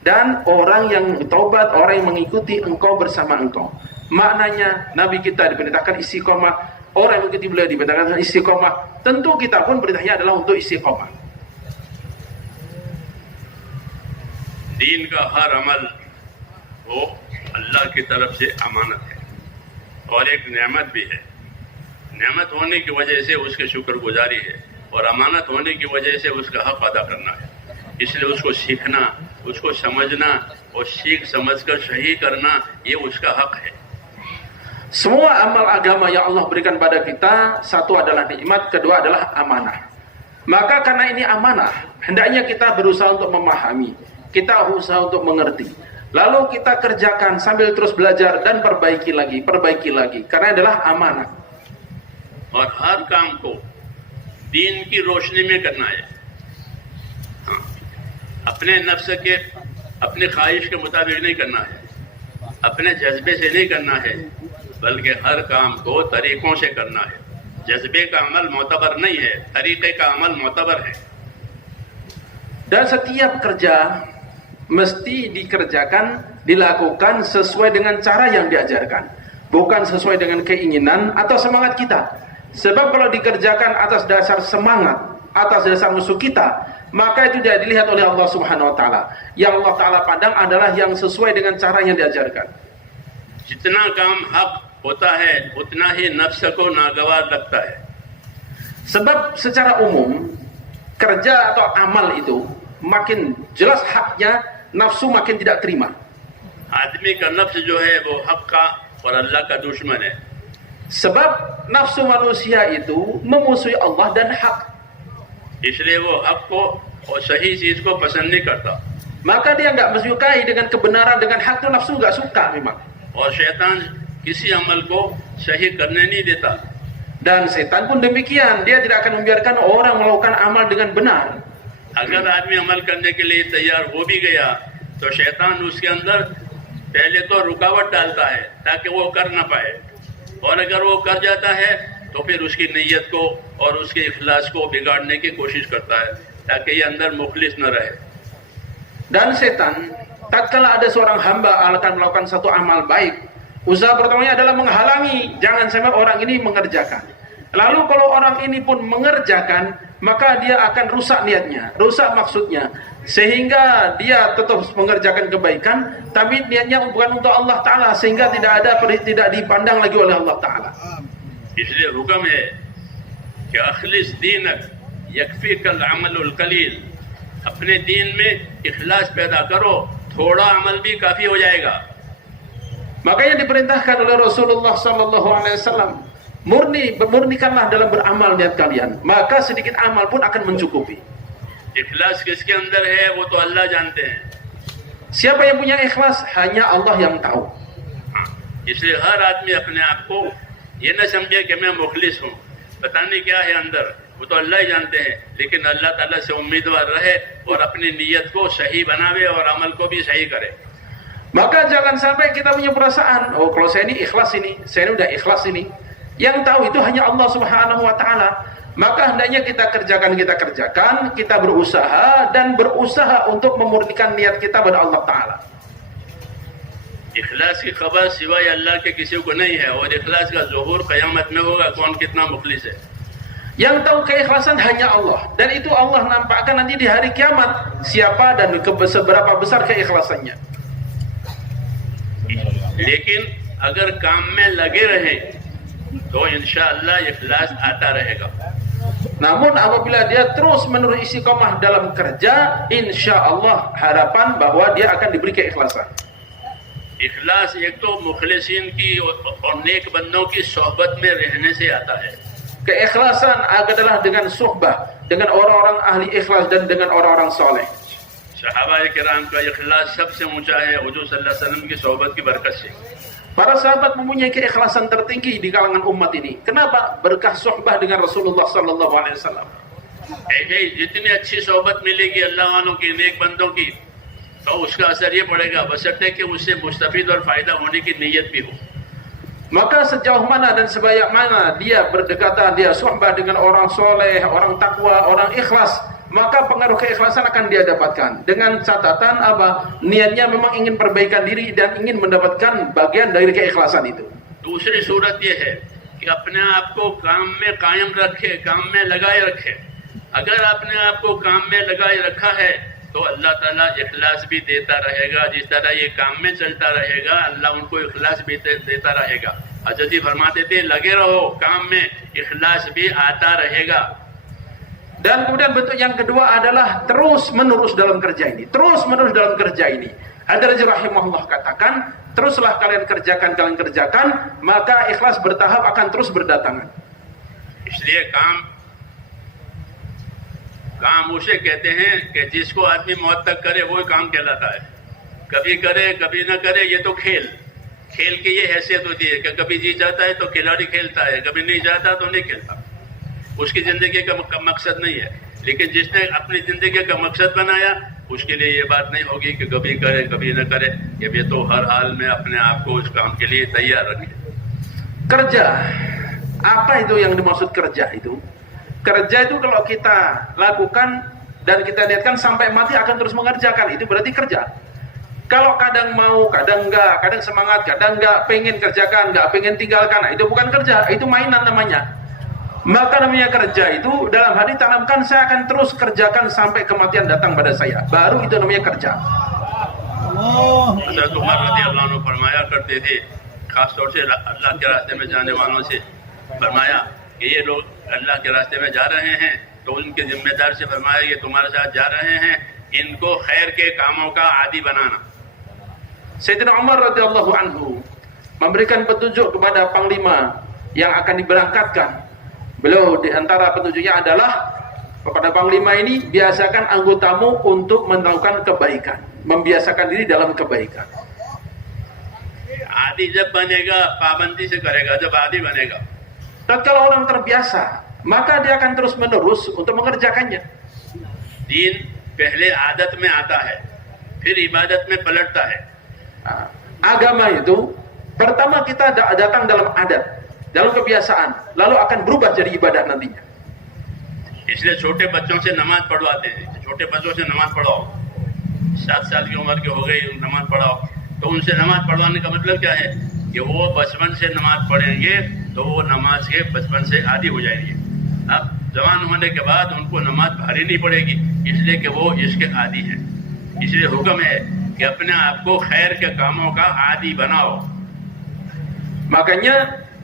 dan orang yang taubat, orang yang mengikuti engkau bersama engkau. Maknanya Nabi kita diperintahkan istiqomah, orang yang mengikuti beliau diperintahkan istiqomah. Tentu kita pun perintahnya adalah untuk istiqomah. दीन का हर अमल वो अल्लाह की तरफ से अमानत है और एक नेमत भी है। नेमत होने की वजह से उसके शुक्रगुजारी है, और अमानत होने की वजह से उसका हक अदा करना है। इसलिए उसको सीखना, उसको समझना और सीख समझकर सही करना, ये उसका हक है। Semua amal agama yang Allah berikan pada kita, satu adalah nikmat, kedua adalah amanah. Maka karena ini amanah, hendaknya kita berusaha untuk memahami, kita berusaha untuk mengerti, lalu kita kerjakan sambil terus belajar dan perbaiki lagi, karena adalah amanah. और हर काम को दीन की रोशनी में करना है। हाँ, अपने नफ्स के, अपने ख्वाहिश के मुताबिक नहीं करना है, अपने जज्बे से नहीं करना है, बल्कि हर काम को तरीकों से करना है। जज्बे का अमल मोतबर नहीं है, तरीके का अमल मोतबर है। Dan setiap kerja mesti dikerjakan, dilakukan sesuai dengan cara yang diajarkan, bukan sesuai dengan keinginan atau semangat kita. Sebab kalau dikerjakan atas dasar semangat, atas dasar musuh kita, maka itu tidak dilihat oleh Allah Subhanahu wa Ta'ala. Yang Allah Ta'ala pandang adalah yang sesuai dengan cara yang diajarkan. जितना काम हक होता है उतना ही नफ्स को नागवार लगता है। Sebab secara umum kerja atau amal itu makin jelas haknya, nafsu makin tidak terima. आदमी का नफ्स जो है वो हक का और अल्लाह का दुश्मन है। Sebab nafsu manusia itu memusuhi Allah dan hak. इसलिए वो हक को और सही चीज को पसंद नहीं करता, Maka dia nggak menyukai dengan kebenaran, dengan hak itu nafsu nggak suka memang. और शैतान किसी अमल को सही करने नहीं देता। Dan setan pun demikian, dia tidak akan membiarkan orang melakukan amal dengan benar. अगर आदमी अमल करने के लिए तैयार हो भी गया तो शैतान उसके अंदर पहले तो रुकावट डालता है ताकि वो कर ना पाए, और अगर वो कर जाता है तो फिर उसकी नीयत को और उसके इखलास को बिगाड़ने की कोशिश करता है ताकि ये अंदर मुखलिस न रहे। Dan setan, tatkala ada seorang hamba akan melakukan satu amal baik, usaha pertamanya adalah menghalangi, jangan sampai orang ini mengerjakan. Lalu kalau orang ini pun mengerjakan, maka dia akan rusak niatnya, rusak maksudnya, sehingga dia tetap mengerjakan kebaikan, tapi niatnya bukan untuk Allah Ta'ala, sehingga tidak dipandang lagi oleh Allah Ta'ala. इसलिए हुक्म है कि अखलिस दीनक यकफीकल अमलुल कलील, अपने दीन में इखलास पैदा करो, थोड़ा अमल भी काफी हो जाएगा। Makanya diperintahkan oleh Rasulullah sallallahu alaihi wasallam, murnikanlah dalam beramal niat kalian, maka sedikit amal pun akan mencukupi. इखलास किसके अंदर है वो तो अल्लाह जानते हैं। Siapa yang punya ikhlas hanya Allah yang tahu. इसलिए हर आदमी अपने आप को ये न समझे कि मैं मुखलिस हूँ, पता नहीं क्या है अंदर, वो तो अल्लाह ही जानते हैं। लेकिन अल्लाह ताला से उम्मीदवार रहे और अपनी नीयत को सही बनावे और अमल को भी सही करे। Maka jangan sampai kita punya perasaan, oh kalau saya ini ikhlas ini, saya ini udah ikhlas ini. Yang tahu itu hanya Allah Subhanahu wa taala. Maka hendaknya kita kerjakan, kita berusaha dan berusaha untuk memurnikan niat kita pada Allah taala. इखलास की खबर सिवाय अल्लाह के किसी को नहीं है और इखलास का ज़ुहूर क़यामत में होगा, कौन कितना मुखलिस है। Yang tahu keikhlasan hanya Allah, dan itu Allah nampakkan nanti di hari kiamat siapa dan seberapa besar keikhlasannya. लेकिन अगर काम में लगे रहे तो इंशाअल्लाह इखलास आता रहेगा। Namun apabila dia terus menerus istiqomah dalam kerja, insya Allah harapan bahwa dia akan diberi keikhlasan. इखलास एक तो मुखलिसीन की और नेक बंदों की सोहबत में रहने से आता है। Keikhlasan adalah dengan suhbah, dengan orang-orang ahli ikhlas dan dengan orang-orang soleh. सहाबा किराम का इखलास सबसे ऊंचा है हुजूर सल्लल्लाहु अलैहि वसल्लम की सोहबत की बरकत से। Para sahabat mempunyai keikhlasan tertinggi di kalangan umat ini. Kenapa? Berkah suhbah dengan Rasulullah sallallahu alaihi wasallam. ऐसे ही जितनी अच्छी सोहबत मिलेगी अल्लाह वालों की, नेक बंदों की, तो उसका असर ये पड़ेगा बशर्ते कि उससे मुस्तफीद और फायदा होने की नीयत भी हो। Maka sejauh mana dan sebanyak mana dia berdekatan, dia suhbah dengan orang soleh, orang takwa, orang ikhlas, maka pengaruh keikhlasan akan dia dapatkan. Dengan catatan apa? Niatnya memang ingin perbaikan diri dan ingin mendapatkan bagian dari keikhlasan itu. दूसरी सूरत ये है कि अपने आप को काम में कायम रखे, काम में लगाए रखे। अगर अपने आप को काम में लगाए रखा है तो अल्लाह ताला इखलास भी देता रहेगा। जिस तरह ये काम में चलता रहेगा अल्लाह उनको इखलास भी देता रहेगा। हज़रत जी फरमाते थे लगे रहो काम में, इखलास भी आता रहेगा। Dan kemudian bentuk yang kedua adalah terus menerus dalam kerja ini. Terus menerus dalam kerja ini. Ad-Darajah rahimahullah katakan, teruslah kalian kerjakan, maka ikhlas bertahap akan terus berdatangan. इसलिए काम उसे कहते हैं कि जिसको आदमी मौत तक करे वो काम कहलाता है। कभी करे कभी न करे, ये तो खेल की ये हैसियत होती है कि कभी जी जाता है तो खिलाड़ी खेलता है, कभी नहीं जाता तो नहीं खेलता। उसकी जिंदगी का मकसद नहीं है। लेकिन जिसने अपनी जिंदगी का मकसद बनाया उसके लिए ये बात नहीं होगी कि कभी करे कभी न करे। ये तो हर हाल में अपने आप को उस काम के लिए तैयार रखे। Kerja, apa itu yang dimaksud kerja itu? Kerja itu kalau kita lakukan dan kita niatkan sampai mati akan terus mengerjakan, itu berarti kerja. Kalau kadang mau, kadang enggak, kadang semangat, kadang enggak, pengen kerjakan, enggak pengen tinggalkan, nah, itu bukan kerja, itu mainan namanya. Maka namanya kerja itu dalam hati tanamkan, saya akan terus kerjakan sampai kematian datang pada saya. Baru itu namanya kerja. हज़रत उमर रज़ियल्लाहु अन्हु फरमाया करते थे, खासतौर से अल्लाह के रास्ते में जाने वालों से फरमाया कि ये लोग अल्लाह के रास्ते में जा रहे हैं तो उनके जिम्मेदार से फरमाया कि तुम्हारे साथ जा रहे हैं, इनको खैर के कामों का आदी बनाना। Sayyidina Umar radhiyallahu anhu memberikan petunjuk kepada panglima yang akan diberangkatkan. Beliau di antara petunjuknya adalah kepada panglima ini, biasakan anggotamu untuk melakukan kebaikan, membiasakan diri dalam kebaikan. आदि जब बनेगा पाबंदी से करेगा, जब आदि बनेगा Tatkala orang terbiasa, maka dia akan terus menerus untuk mengerjakannya. दीन पहले आदत में आता है, फिर इबादत में पलटता है। Agama itu pertama kita datang dalam adat, dalam kebiasaan, lalu akan berubah jadi ibadah nantinya. इसलिए छोटे बच्चों से नमाज पढ़वाते हैं। छोटे बच्चों से नमाज पढ़ाओ, 7 साल की उम्र के हो गई नमाज पढ़ाओ, तो उनसे नमाज पढ़वाने का मतलब क्या है कि वो बचपन से नमाज पढ़ेंगे तो वो नमाज के बचपन से आदी हो जाएंगे। अब जवान होने के बाद उनको नमाज भारी नहीं पड़ेगी, इसलिए कि वो इसके आदी हैं। इसलिए हुक्म है कि अपने आप को खैर के कामों का आदी बनाओ। Makanya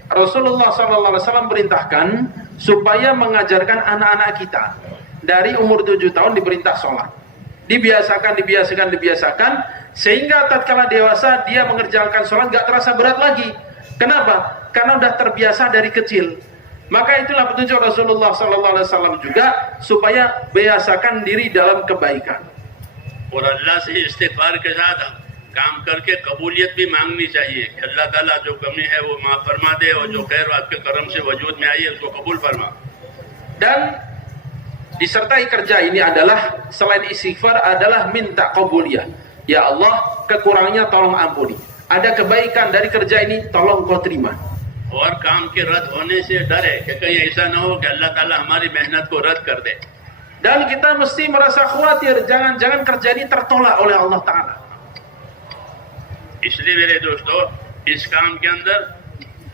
Rasulullah SAW perintahkan supaya mengajarkan anak-anak kita dari umur 7 tahun diperintah sholat. Dibiasakan, sehingga tatkala dewasa dia mengerjakan sholat gak terasa berat lagi. Kenapa? Karena udah terbiasa dari kecil. Maka itulah petunjuk Rasulullah SAW juga supaya biasakan diri dalam kebaikan. और अल्लाह से इस्तिग़फ़ार के साथ काम करके कबूलियत भी मांगनी चाहिए। अल्लाह ताला जो कमी है वो माफ़ फरमा दे और जो खैर आपके करम से वजूद में आई है उसको कबूल फरमा। Dan disertai kerja ini adalah selain istighfar adalah minta qabuliyah. Ya Allah, kekurangannya tolong ampuni. Ada kebaikan dari kerja ini, tolong kau terima. और काम के रद्द होने से डर है कि कहीं ऐसा ना हो कि अल्लाह ताला हमारी मेहनत को रद्द कर दे। Dan kita mesti merasa khawatir jangan-jangan kerja ini tertolak oleh Allah Ta'ala. इसलिए मेरे दोस्तों, इस काम के अंदर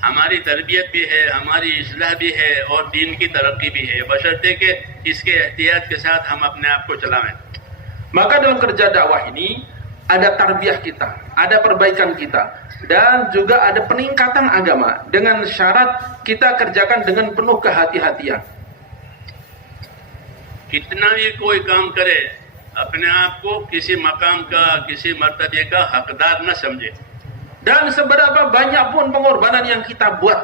हमारी तरबियत भी है, हमारी इस्लाह भी है और दीन की तरक्की भी है, बशर्ते कि इसके एहतियात के साथ हम अपने आप को चलाएं। Maka dalam kerja dakwah ini ada tarbiyah kita, ada perbaikan kita, dan juga ada peningkatan agama dengan syarat kita kerjakan dengan penuh kehati-hatian. कितना भी कोई काम करे अपने आप को किसी मकाम का, किसी मर्तबे का हकदार न समझे। Dan seberapa banyak pun pengorbanan yang kita buat,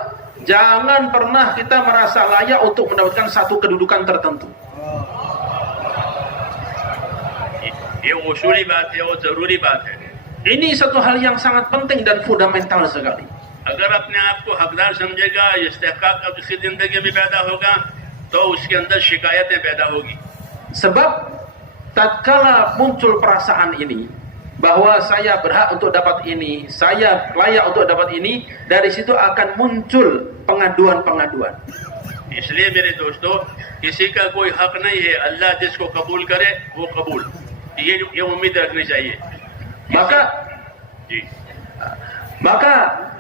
jangan pernah kita merasa layak untuk mendapatkan satu kedudukan tertentu. ये उसूली बात है और जरूरी बात है। Ini satu hal yang sangat penting dan fundamental sekali. अगर अपने आप को हकदार समझेगा, इस्तेहकाक अब उसकी जिंदगी में पैदा होगा तो उसके अंदर शिकायतें पैदा होगी। Sebab tatkala muncul perasaan ini bahwa saya berhak untuk dapat ini, saya layak untuk dapat ini, dari situ akan muncul pengaduan-pengaduan. इसलिए मेरे दोस्तों, किसी का कोई हक नहीं है, अल्लाह जिसको कबूल करे वो कबूल, ये उम्मीद रखनी चाहिए। Maka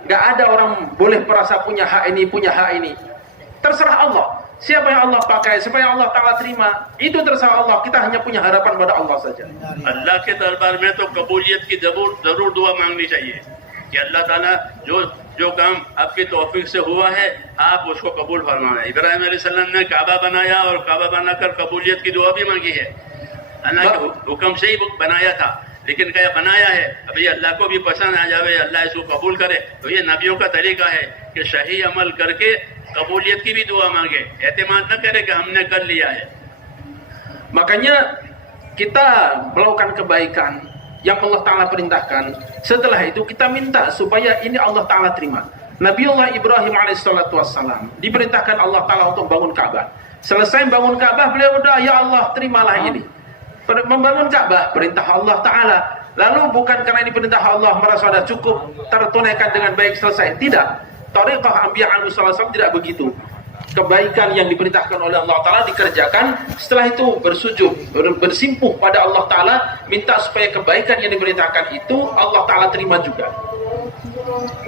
nggak ada orang boleh merasa punya hak ini, terserah Allah. Siapa yang Allah pakai, siapa yang Allah Ta'ala terima, itu terserah Allah. Kita hanya punya harapan pada Allah saja. अल्लाह के दरबार में तो कबूलियत की जरूर दुआ मांगनी चाहिए कि अल्लाह ताला जो काम आपकी तौफीक से हुआ है आप उसको कबूल फरमाएं। इब्राहिम अलैहिस्सलाम ने काबा बनाया और काबा बनाकर कबूलियत की दुआ भी मांगी है। अल्लाह के हुक्म से ही बनाया था, लेकिन क्या बनाया है अभी अल्लाह को भी पसंद आ जावे, अल्लाह इसको कबूल करे। तो ये नबियों का तरीका है कि सही अमल करके कबूलियत की भी दुआ मांगे, एतमाद न करे कि हमने कर लिया है। Makanya kita melakukan kebaikan yang Allah Ta'ala perintahkan. Setelah itu kita minta supaya ini Allah Ta'ala terima. Nabiullah Ibrahim alaihissalam diperintahkan Allah Ta'ala untuk bangun Ka'bah. Selesai bangun Ka'bah, beliau berdoa, ya Allah terimalah ini. Membangun Ka'bah perintah Allah Ta'ala. Lalu bukan karena ini perintah Allah merasa sudah cukup tertunaikan dengan baik selesai. Tidak. Tariqah Anbiya alaihi wasallam tidak begitu. Kebaikan yang diperintahkan oleh Allah Ta'ala dikerjakan, setelah itu bersujud, bersimpuh pada Allah Ta'ala, minta supaya kebaikan yang diperintahkan itu Allah Ta'ala terima juga.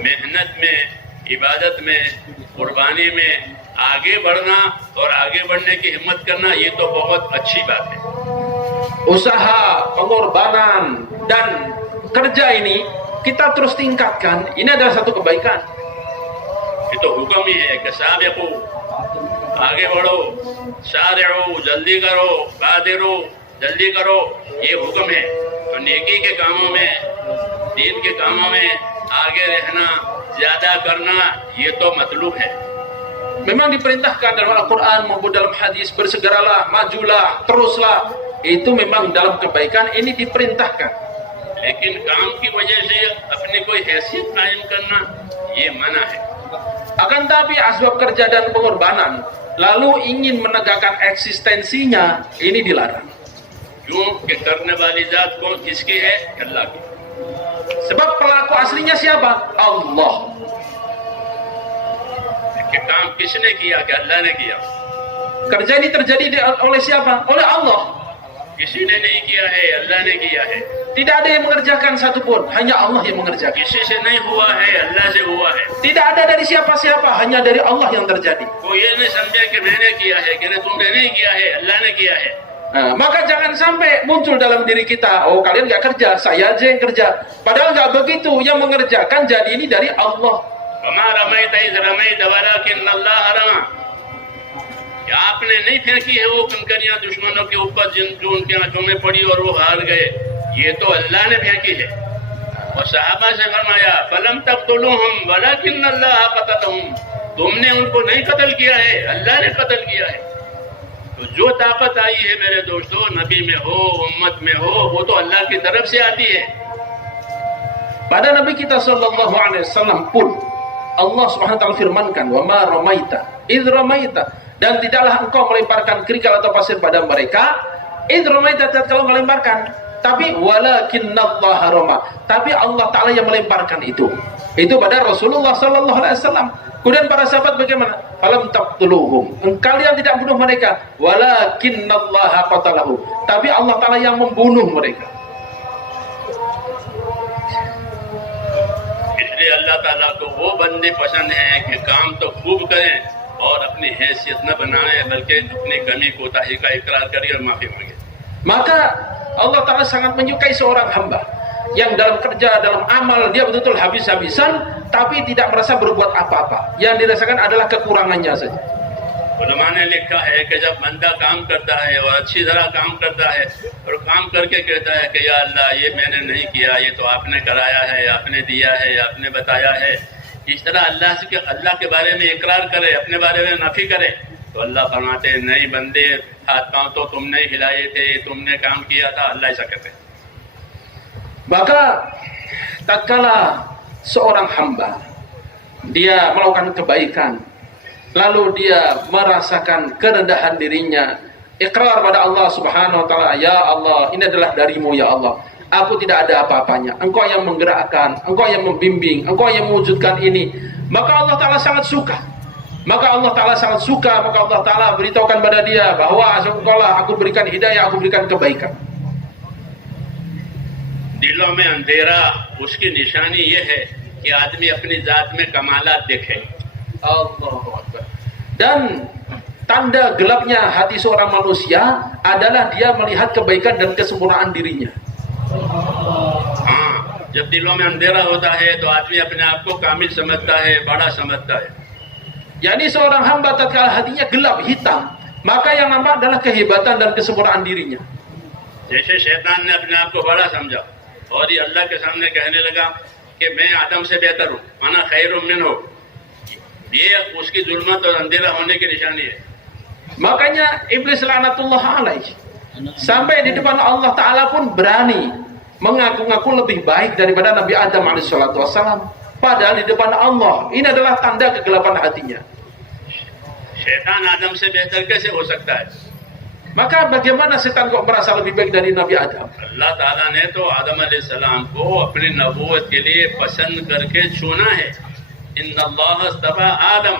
मेहनत में, इबादत में, कुर्बानी में आगे बढ़ना और आगे बढ़ने की हिम्मत करना, ये तो बहुत अच्छी बात है। Usaha, pengorbanan, dan kerja ini kita terus tingkatkan. Ini adalah satu kebaikan. ये तो हुक्म ही है कि साबिक़ू, आगे बढ़ो, सारिऊ, जल्दी करो, बादिरू, जल्दी करो, ये हुक्म है। तो नेकी के कामों में, दीन के कामों में आगे रहना, ज्यादा करना, ये तो मतलूब है। Memang diperintahkan dalam Al-Quran maupun dalam hadis, bersegeralah, majulah, teruslah. Itu memang dalam kebaikan ini diperintahkan. लेकिन काम की वजह से अपनी कोई हैसियत कायम करना, ये मना है। Akan tapi asbab kerja dan pengorbanan lalu ingin menegakkan eksistensinya, ini dilarang. क्यों कि करने वाली जात कौन किसकी है? अल्लाह की। Sebab pelaku aslinya siapa? Allah. कि काम किसने किया? कि अल्लाह ने किया। Kerja ini terjadi oleh siapa? Oleh Allah. किसी ने नहीं किया है, अल्लाह ने किया है। Tidak ada yang mengerjakan satupun, hanya Allah yang mengerjakan. किसी से नहीं हुआ है, अल्लाह से हुआ है। Tidak ada dari siapa-siapa, hanya dari Allah yang terjadi. कोई ये नहीं समझे कि मैंने किया है, कि तुमने नहीं किया है, अल्लाह ने किया है। Nah, maka jangan sampai muncul dalam diri kita, oh kalian nggak kerja, saya aja yang kerja. Padahal nggak begitu, yang mengerjakan jadi ini dari Allah. वमा रमैत इज़ रमैत वलाकिन्न अल्लाह रमा। क्या आपने नहीं फेंकी है वो कंकरियां दुश्मनों के ऊपर जो उनके आंखों में पड़ी और वो हार गए, ये तो अल्लाह ने फेंकी है। और सहाबा से फरमाया फलम तक़तुलूहुम वलाकिन्न अल्लाह क़तलहुम। तुमने उनको नहीं कत्ल किया है, अल्लाह ने कत्ल किया है। तो जो ताकत आई है मेरे दोस्तों, नबी में हो, उम्मत में हो, वो तो अल्लाह की तरफ से आती है। Pada Nabi kita sallallahu alaihi wasallam pun Allah Subhanahu wa taala firmankan, "Wa ma ramaita id ramaita." Dan tidaklah engkau melemparkan kerikil atau pasir pada mereka id ramaita tatkala melemparkan, tapi walakinnallaha rama. Tapi Allah taala yang melemparkan itu. Itu pada Rasulullah sallallahu alaihi wasallam. Kemudian para sahabat bagaimana? Falam taqtuluhum. Kalian tidak bunuh mereka, walakinnallaha qatalahu. Tapi Allah taala yang membunuh mereka. इसलिए अल्लाह ताला को वो बंदे पसंद हैं कि काम तो खूब करें और अपनी हैसियत न बनाएं, बल्कि अपनी कमी कोताही का इकरार करें और माफी मांगे। Maka Allah Ta'ala sangat menyukai seorang hamba yang dalam kerja, dalam amal dia betul-betul habis-habisan, tapi tidak merasa berbuat apa-apa. Yang dirasakan adalah kekurangannya saja. उलमा ने लिखा है कि जब बंदा काम करता है और अच्छी तरह काम करता है और काम करके कहता है कि या अल्लाह ये मैंने नहीं किया, ये तो आपने कराया है, आपने दिया है, आपने बताया है, इस तरह अल्लाह के बारे में इकरार करे, अपने बारे में नफी करे, तो अल्लाह फरमाते हैं नहीं बंदे, हाथ पांव तो तुमने हिलाए थे, तुमने काम किया था। अल्लाह ऐसा कहते हैं। Maka tatkala seorang hamba dia melakukan kebaikan, lalu dia merasakan kerendahan dirinya, ikrar pada Allah Subhanahu wa taala, ya Allah, ini adalah darimu ya Allah, aku tidak ada apa-apanya, engkau yang menggerakkan, engkau yang membimbing, engkau yang mewujudkan ini. Maka Allah Ta'ala sangat suka. Maka Allah Ta'ala sangat suka. Maka Allah Ta'ala beritahukan pada dia bahwa aku berikan hidayah, aku berikan kebaikan. दिलों में अंधेरा उसकी निशानी ये है कि आदमी अपनी जात में कमालात देखे। Allahu Akbar. Dan tanda gelapnya hati seorang manusia adalah dia melihat kebaikan dan kesempurnaan dirinya. हाँ, जब दिलों में अंधेरा होता है तो आदमी अपने आप को कामिल समझता है, बड़ा समझता है। Yani seorang hamba tatkala hatinya gelap, hitam, maka yang nampak adalah kehebatan dan kesempurnaan dirinya. जैसे शैतान ने अपने आप को बड़ा समझा और ये अल्लाह के सामने कहने लगा कि मैं आदम से बेहतर हूँ, अना खैरुम मिन्हु, ये उसकी जुल्मत और अंधेरा होने की निशानी है। Makanya iblis laknatullah alaih sampai di depan Allah Ta'ala pun berani mengaku-ngaku lebih baik daripada Nabi Adam alaihissalatu wassalam, padahal di depan Allah ini adalah tanda kegelapan hatinya. शैतान आदम से बेहतर कैसे हो सकता है? Maka bagaimana setan kok merasa lebih baik dari Nabi Adam? अल्लाह ताला ने तो आदम अलैहिस्सलाम को अपनी नबूवत के लिए पसंद करके चुना है। इन्नल्लाह अस्तफा आदम,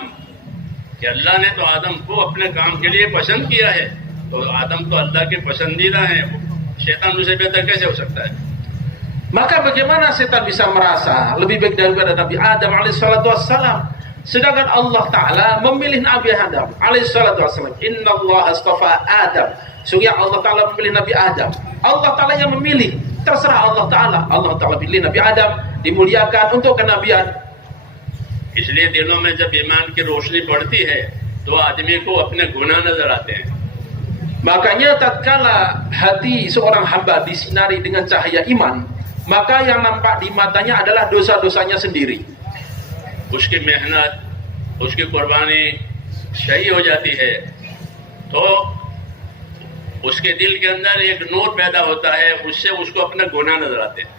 कि अल्लाह ने तो आदम को अपने काम के लिए पसंद किया है, तो आदम तो अल्लाह के पसंदीदा हैं, शैतान उसे बेहतर कैसे हो सकता है? Maka bagaimana setan bisa merasa lebih baik daripada Nabi Adam alaihissalatu wassalam, sedangkan Allah Ta'ala memilih Nabi Adam alaihissalatu wassalam. Innallaha astafa Adam, sungguh Allah Ta'ala memilih Nabi Adam. Allah Ta'ala yang memilih, terserah Allah Ta'ala. Allah Ta'ala pilih Nabi Adam, dimuliakan untuk kenabian. इसलिए दिलों में जब ईमान की रोशनी पड़ती है तो आदमी को अपने गुनाह नजर आते हैं। Makanya tatkala hati seorang hamba disinari dengan cahaya iman, maka yang nampak di matanya adalah dosa-dosanya sendiri. उसकी मेहनत, उसकी कुर्बानी सही हो जाती है तो उसके दिल के अंदर एक नूर पैदा होता है, उससे उसको अपने गुनाह नजर आते हैं।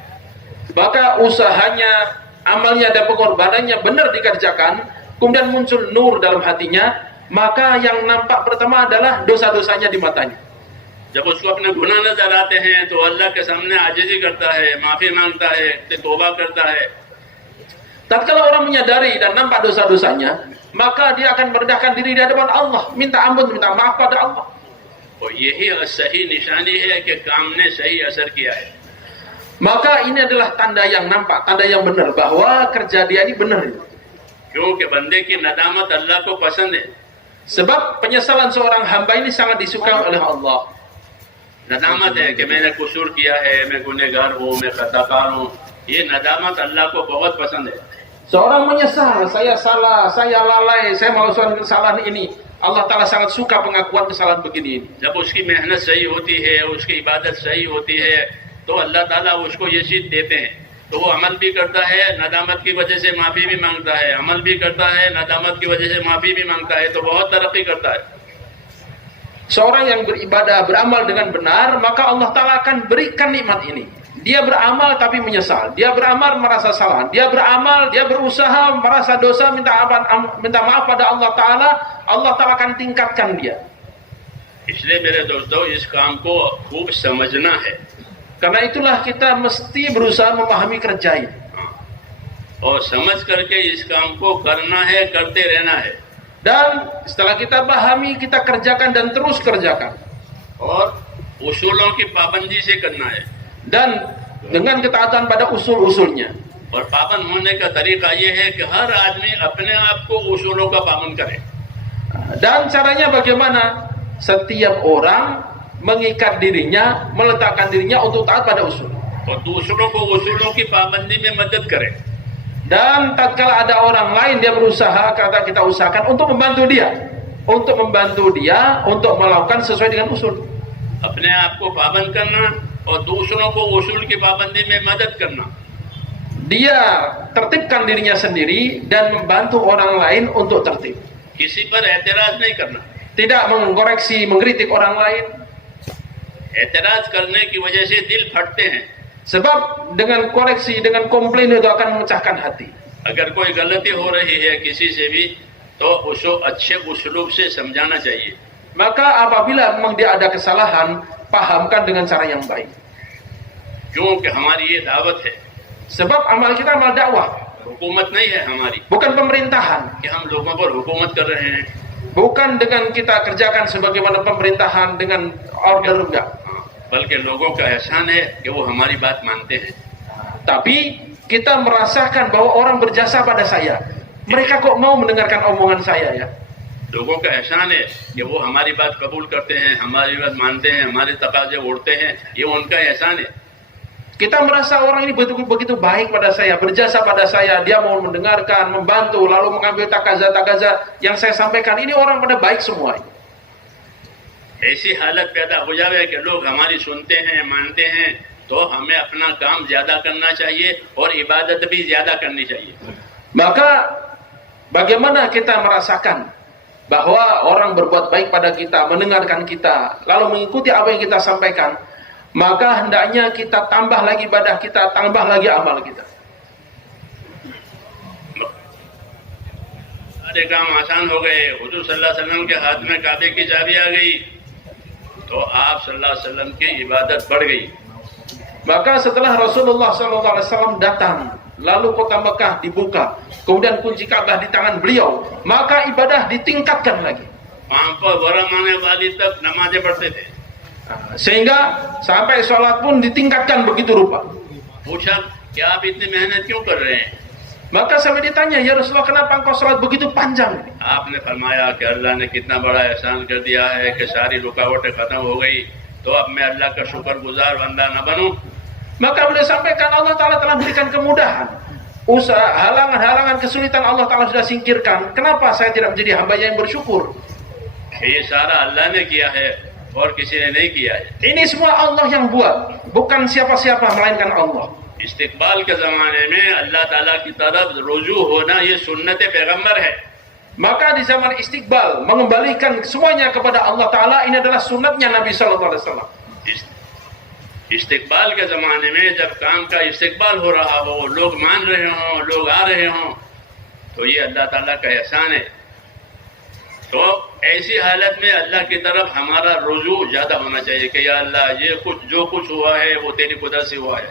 Maka usahanya, amalnya dan pengorbanannya benar dikerjakan, kemudian muncul nur dalam hatinya, maka yang nampak pertama adalah dosa-dosanya di matanya. जब उसको अपने गुनाह नजर आते हैं तो अल्लाह के सामने आजिज़ी करता है, माफी मांगता है, तौबा करता है। Tatkala orang menyadari dan nampak dosa-dosanya, maka dia akan merendahkan diri di hadapan Allah, minta ampun, minta maaf pada Allah. और यही सही निशानी है कि काम ने सही असर किया है। Maka ini adalah tanda yang nampak, tanda yang benar bahwa kerja dia ini benar. क्योंकि बंदे की नदामत अल्लाह को पसंद है। Sebab penyesalan seorang hamba ini sangat disukai oleh Allah. नदामत है कि मैंने कसूर किया है, मैं गुनहगार हूँ, मैं खताकार हूँ, ये नदामत अल्लाह को बहुत पसंद है। Seorang menyesal, saya salah, saya lalai, saya melakukan kesalahan ini. Allah Ta'ala sangat suka pengakuan kesalahan begini ini. जब उसकी मेहनत सही होती है, उसकी इबादत सही होती है, तो अल्लाह ताला उसको ये चीज देते हैं। तो वो अमल भी करता है, नदामत की वजह से माफी भी मांगता है, अमल भी करता है, नदामत की वजह से माफी भी मांगता है, तो बहुत तरक्की करता है। Seorang yang beribadah, beramal dengan benar, maka Allah Ta'ala akan berikan nikmat ini. Dia beramal tapi menyesal. Dia beramal merasa salah. Dia beramal, dia berusaha merasa dosa, minta maaf pada Allah Ta'ala. Allah Ta'ala akan tingkatkan dia. इसलिए मेरे दोस्तों इस काम को खूब समझना है। Karena itulah kita mesti berusaha memahami kerja ini. और समझ करके इस काम को करना है, करते रहना है। Dan setelah kita pahami, kita kerjakan dan terus kerjakan. और उसूलों की पाबंदी से करना है। Dan dengan ketaatan pada usul-usulnya. और पाबंद होने का तरीका ये है कि हर आदमी अपने आप को उसूलों का पाबंद करे। Dan caranya bagaimana? Setiap orang mengikat dirinya, meletakkan dirinya untuk taat pada usul. और दूसरों को उसूलों की पाबंदी में मदद करे। Dan tatkala ada orang lain, dia berusaha, kata kita usahakan untuk membantu dia, untuk melakukan sesuai dengan usul. अपने आप को पाबंद करना और दूसरों को उसूल की पाबंदी में मदद करना। Dia tertibkan dirinya sendiri dan membantu orang lain untuk tertib. किसी पर एतराज नहीं करना। Tidak mengoreksi, mengkritik orang lain. एतराज करने की वजह से दिल फटते हैं। Sebab dengan koreksi, dengan komplain itu akan memecahkan hati. अगर कोई गलती हो रही है किसी से भी तो उसको अच्छे उस्लूब से समझाना चाहिए। Maka apabila memang dia ada kesalahan, pahamkan dengan cara yang baik. क्योंकि हमारी ये दावत है, Sebab amal kita amal dakwah, हुकूमत नहीं है हमारी bukan pemerintahan. कि हम लोगों पर हुकूमत कर रहे हैं। Bukan dengan kita kerjakan sebagaimana pemerintahan dengan order, enggak. बल्कि लोगों का एहसान है कि वो हमारी बात मानते हैं। Tapi kita merasakan bahwa orang berjasa pada saya. Mereka kok mau mendengarkan omongan saya ya. लोगों का एहसान है कि वो हमारी बात कबूल करते हैं, हमारी बात मानते हैं, हमारे तकाजे उड़ते हैं, ये उनका एहसान है। Kita merasa orang ini begitu baik pada saya, berjasa pada saya, dia mau mendengarkan, membantu, lalu mengambil takaza-takaza yang saya sampaikan. Ini orang pada baik semua. ऐसी हालत पैदा हो जाए कि लोग हमारी सुनते हैं, मानते हैं, तो हमें अपना काम ज्यादा करना चाहिए और इबादत भी ज्यादा करनी चाहिए। Maka bagaimana kita merasakan bahwa orang berbuat baik pada kita, mendengarkan kita, lalu mengikuti apa yang kita sampaikan, maka hendaknya kita tambah lagi ibadah kita, tambah lagi amal kita. सारे काम आसान हो गए। हुजूर सल्लल्लाहु अलैहि वसल्लम के हाथ में काबे की चाबी आ गई तो आप सल्लल्लाहु अलैहि वसल्लम की इबादत बढ़ गई। Maka setelah Rasulullah SAW datang, lalu kota Mekah dibuka, kemudian kunci Ka'bah di tangan beliau, maka ibadah ditingkatkan lagi. वहां पर बरम आने वाली तक नमाजें पढ़ते थे। Sehingga sampai sholat pun ditingkatkan begitu rupa. पूछा कि आप इतनी मेहनत क्यों कर रहे हैं? Maka sampai ditanya, ya Rasulullah, kenapa engkau sholat begitu panjang? आपने फरमाया कि अल्लाह ने कितना बड़ा एहसान कर दिया है कि सारी रुकावटें खत्म हो गई, तो अब मैं अल्लाह का शुक्रगुजार बंदा न बनूं। Maka beliau sampaikan, Allah Ta'ala telah berikan kemudahan. Halangan-halangan kesulitan Allah Ta'ala sudah singkirkan. Kenapa saya tidak menjadi hamba yang bersyukur? ये सारा अल्लाह ने किया है और किसी ने नहीं किया है। Ini semua Allah yang buat, bukan siapa-siapa melainkan Allah. इस्तिकबाल के ज़माने में अल्लाह ताला की तरफ रुजू होना ये सुन्नत पैगम्बर है। Maka di zaman istiqbal, mengembalikan semuanya kepada Allah Ta'ala, ini adalah sunatnya Nabi Sallallahu Alaihi Wasallam. इस्तिकबाल के ज़माने में जब काम का इस्तिकबाल हो रहा हो, लोग मान रहे हों, लोग आ रहे हों, तो ये अल्लाह ताला का एहसान है। तो ऐसी हालत में अल्लाह की तरफ हमारा रुजू ज़्यादा होना चाहिए कि या अल्लाह ये जो कुछ हुआ है वो तेरी कुदरत से हुआ है।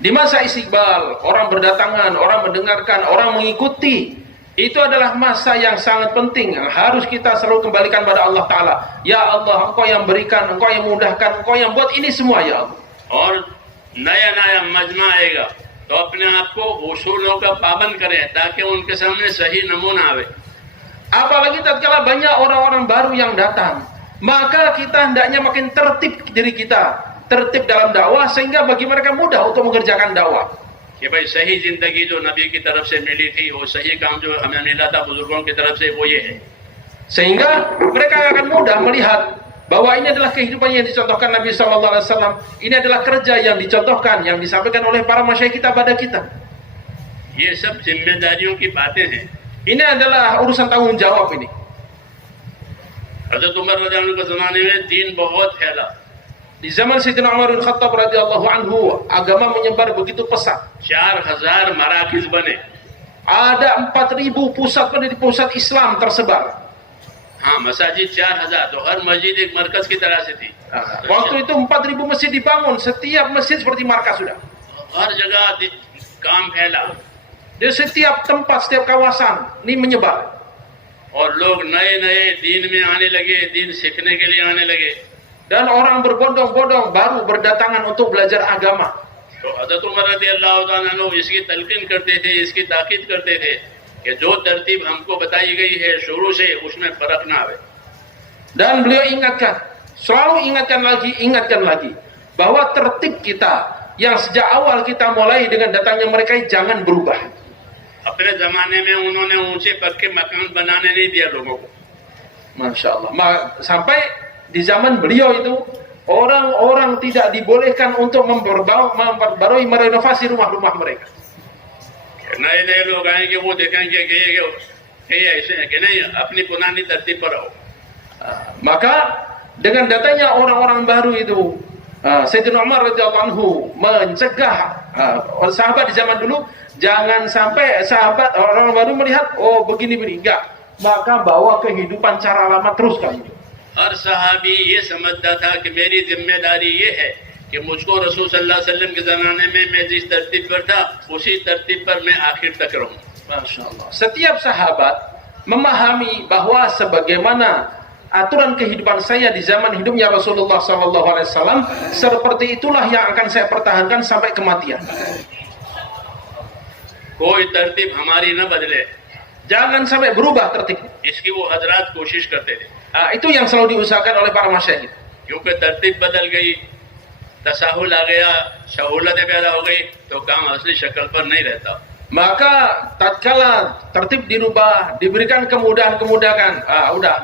Di masa istiqbal, orang berdatangan, orang mendengarkan, orang mengikuti. Itu adalah masa yang sangat penting, yang harus kita selalu kembalikan pada Allah Ta'ala. Ya Allah, Engkau yang berikan, Engkau yang mudahkan, Engkau yang buat ini semua, ya Allah. और नया नया मजमा आएगा तो अपने आप को उसूलों का पाबंद करें ताकि उनके सामने सही नमूना आवे। Apalagi tatkala banyak orang-orang baru yang datang, maka kita hendaknya makin tertib diri kita, tertib dalam dakwah, sehingga bagi mereka mudah untuk mengerjakan dakwah. कि भाई सही जिंदगी जो नबी की तरफ से मिली थी, वो सही काम जो हमें मिला था बुजुर्गों की तरफ से, वो ये है। Sehingga mereka akan mudah melihat bahwa ini adalah kehidupan yang dicontohkan Nabi Sallallahu Alaihi Wasallam. Ini adalah kerja yang dicontohkan, yang disampaikan oleh para masyayikh kita pada kita. ये सब जिम्मेदारियों की बातें हैं। Ini adalah urusan tanggung jawab ini. हजरत उमर रज़ियल्लाहु अन्हु के ज़माने में दीन बहुत फैला। Di zaman Sayyidina Umar bin Khattab radhiyallahu anhu, agama menyebar begitu pesat. 4000 मराकिज़ बने। Ada 4.000 pusat Islam tersebar. हाँ, मसाजिद 4000, तो हर मस्जिद एक मरकज की तरह से थी। Waktu itu 4.000 masjid dibangun, setiap masjid seperti markas sudah. हर जगह काम फैला Di setiap tempat, setiap kawasan ini menyebar. और लोग नए नए दीन में आने लगे, दीन सीखने के लिए आने लगे। Dan orang berbondong-bondong baru berdatangan untuk belajar agama. तो हज़रत उमर रज़ियल्लाहु अन्हु इसकी तलकीन करते थे, इसकी ताकीद करते थे कि जो तरतीब हमको बताई गई है शुरू से, उसमें फर्क ना आवे। Dan beliau ingatkan, selalu ingatkan lagi bahwa tertib kita yang sejak awal kita mulai dengan datangnya mereka jangan berubah. अपने जमाने में उन्होंने ऊंचे पक्के मकान बनाने नहीं दिया लोगों को। Masya Allah. Sampai di zaman beliau itu orang-orang tidak dibolehkan untuk memperbarui, merenovasi rumah-rumah mereka. नए नए लोग आएंगे, वो देखेंगे कि ये ऐसे है कि नहीं, अपनी पुरानी तरतीब पर रहो। Maka dengan datangnya orang-orang baru itu, Sayyidina Umar radhiyallahu anhu mencegah sahabat di zaman dulu jangan sampai sahabat orang baru melihat oh begini-begini, enggak. Maka bawa kehidupan cara lama teruskan. हर सहाबी ये समझता था कि मेरी जिम्मेदारी ये है कि मुझको रसूल सल्लल्लाहु अलैहि वसल्लम के ज़माने में मैं जिस तरतीब पर था उसी तरतीब पर मैं आखिर तक रहूं। Masya Allah. Setiap sahabat memahami bahwa sebagaimana aturan kehidupan saya di zaman hidupnya Rasulullah SAW, seperti itulah yang akan saya pertahankan sampai kematian. कोई तरतीब हमारी न बदले, Jangan sampai berubah tertib. इसकी वो हजरात कोशिश करते थे। Itu yang selalu diusahakan oleh para masyayikh. क्योंकि तरतीब बदल गई, तसाहुल आ गया, सहूलतें पैदा हो गई, तो काम असली शक्ल पर नहीं रहता। Maka tatkala tertib dirubah, diberikan kemudahan-kemudahan,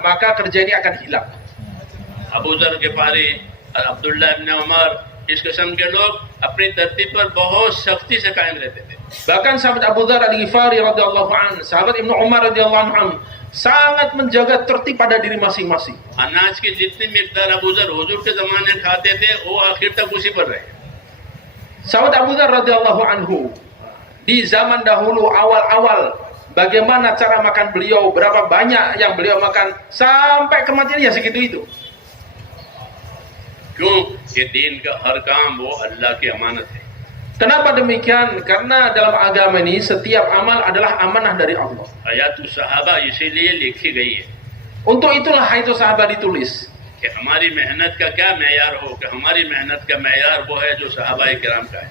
maka kerja ini akan hilang. Abu ज़र के पारी, अब्दुल्लाह इब्न उमर, इस किस्म के लोग अपनी तरतीब पर बहुत सख्ती से कायम रहते थे। Bahkan sahabat Abu Dzar Al-Ghifari radhiyallahu anhu, sahabat Ibnu Umar radhiyallahu anhu sangat menjaga tertib pada diri masing-masing. अनाज की जितनी मिकदार अबू ज़र हुजूर के ज़माने खाते थे, वो आखिर तक उसी पर रहे। Sahabat Abu Dzar radhiyallahu anhu di zaman dahulu awal-awal bagaimana cara makan beliau, berapa banyak yang beliau makan sampai kematian ya segitu itu. क्यों? कि दीन का हर काम वो अल्लाह की अमानत है। Kenapa demikian? Karena dalam agama ini setiap amal adalah amanah dari Allah. हयातुस सहाबा इसीलिए लिखी गई है Untuk itulah itu sahabat ditulis. कि हमारी मेहनत का क्या मेयार हो, कि हमारी मेहनत का मेयार वो है जो सहाबाए किराम का है।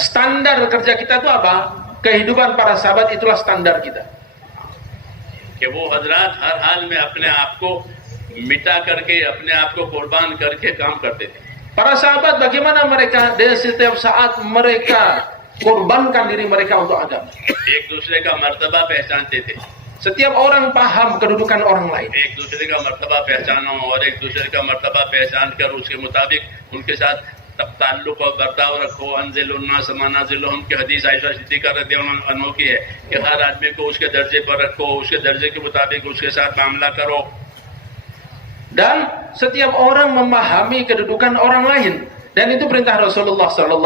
Standar kerja kita itu apa? Kehidupan para sahabat itulah standar kita. कि वो हजरात हर हाल में अपने आप को मिटा करके, अपने आप को कुर्बान करके काम करते थे। Para sahabat bagaimana mereka di setiap saat mereka korbankan diri mereka untuk agama. एक दूसरे का मर्तबा पहचानते थे। Setiap orang paham kedudukan orang lain. एक दूसरे का मर्तबा पहचानो और एक दूसरे का मर्तबा पहचान कर उसके मुताबिक उनके साथ तब ताल्लुक और बर्ताव रखो। अंजिलुन्नास मनाजिलहुम की हदीस आयशा सिद्दीक़ा रज़ियल्लाहु अन्हा की है कि हर आदमी को उसके दर्जे पर रखो, उसके दर्जे के मुताबिक उसके साथ मामला करो। Dan setiap orang memahami kedudukan orang lain. Dan itu perintah Rasulullah SAW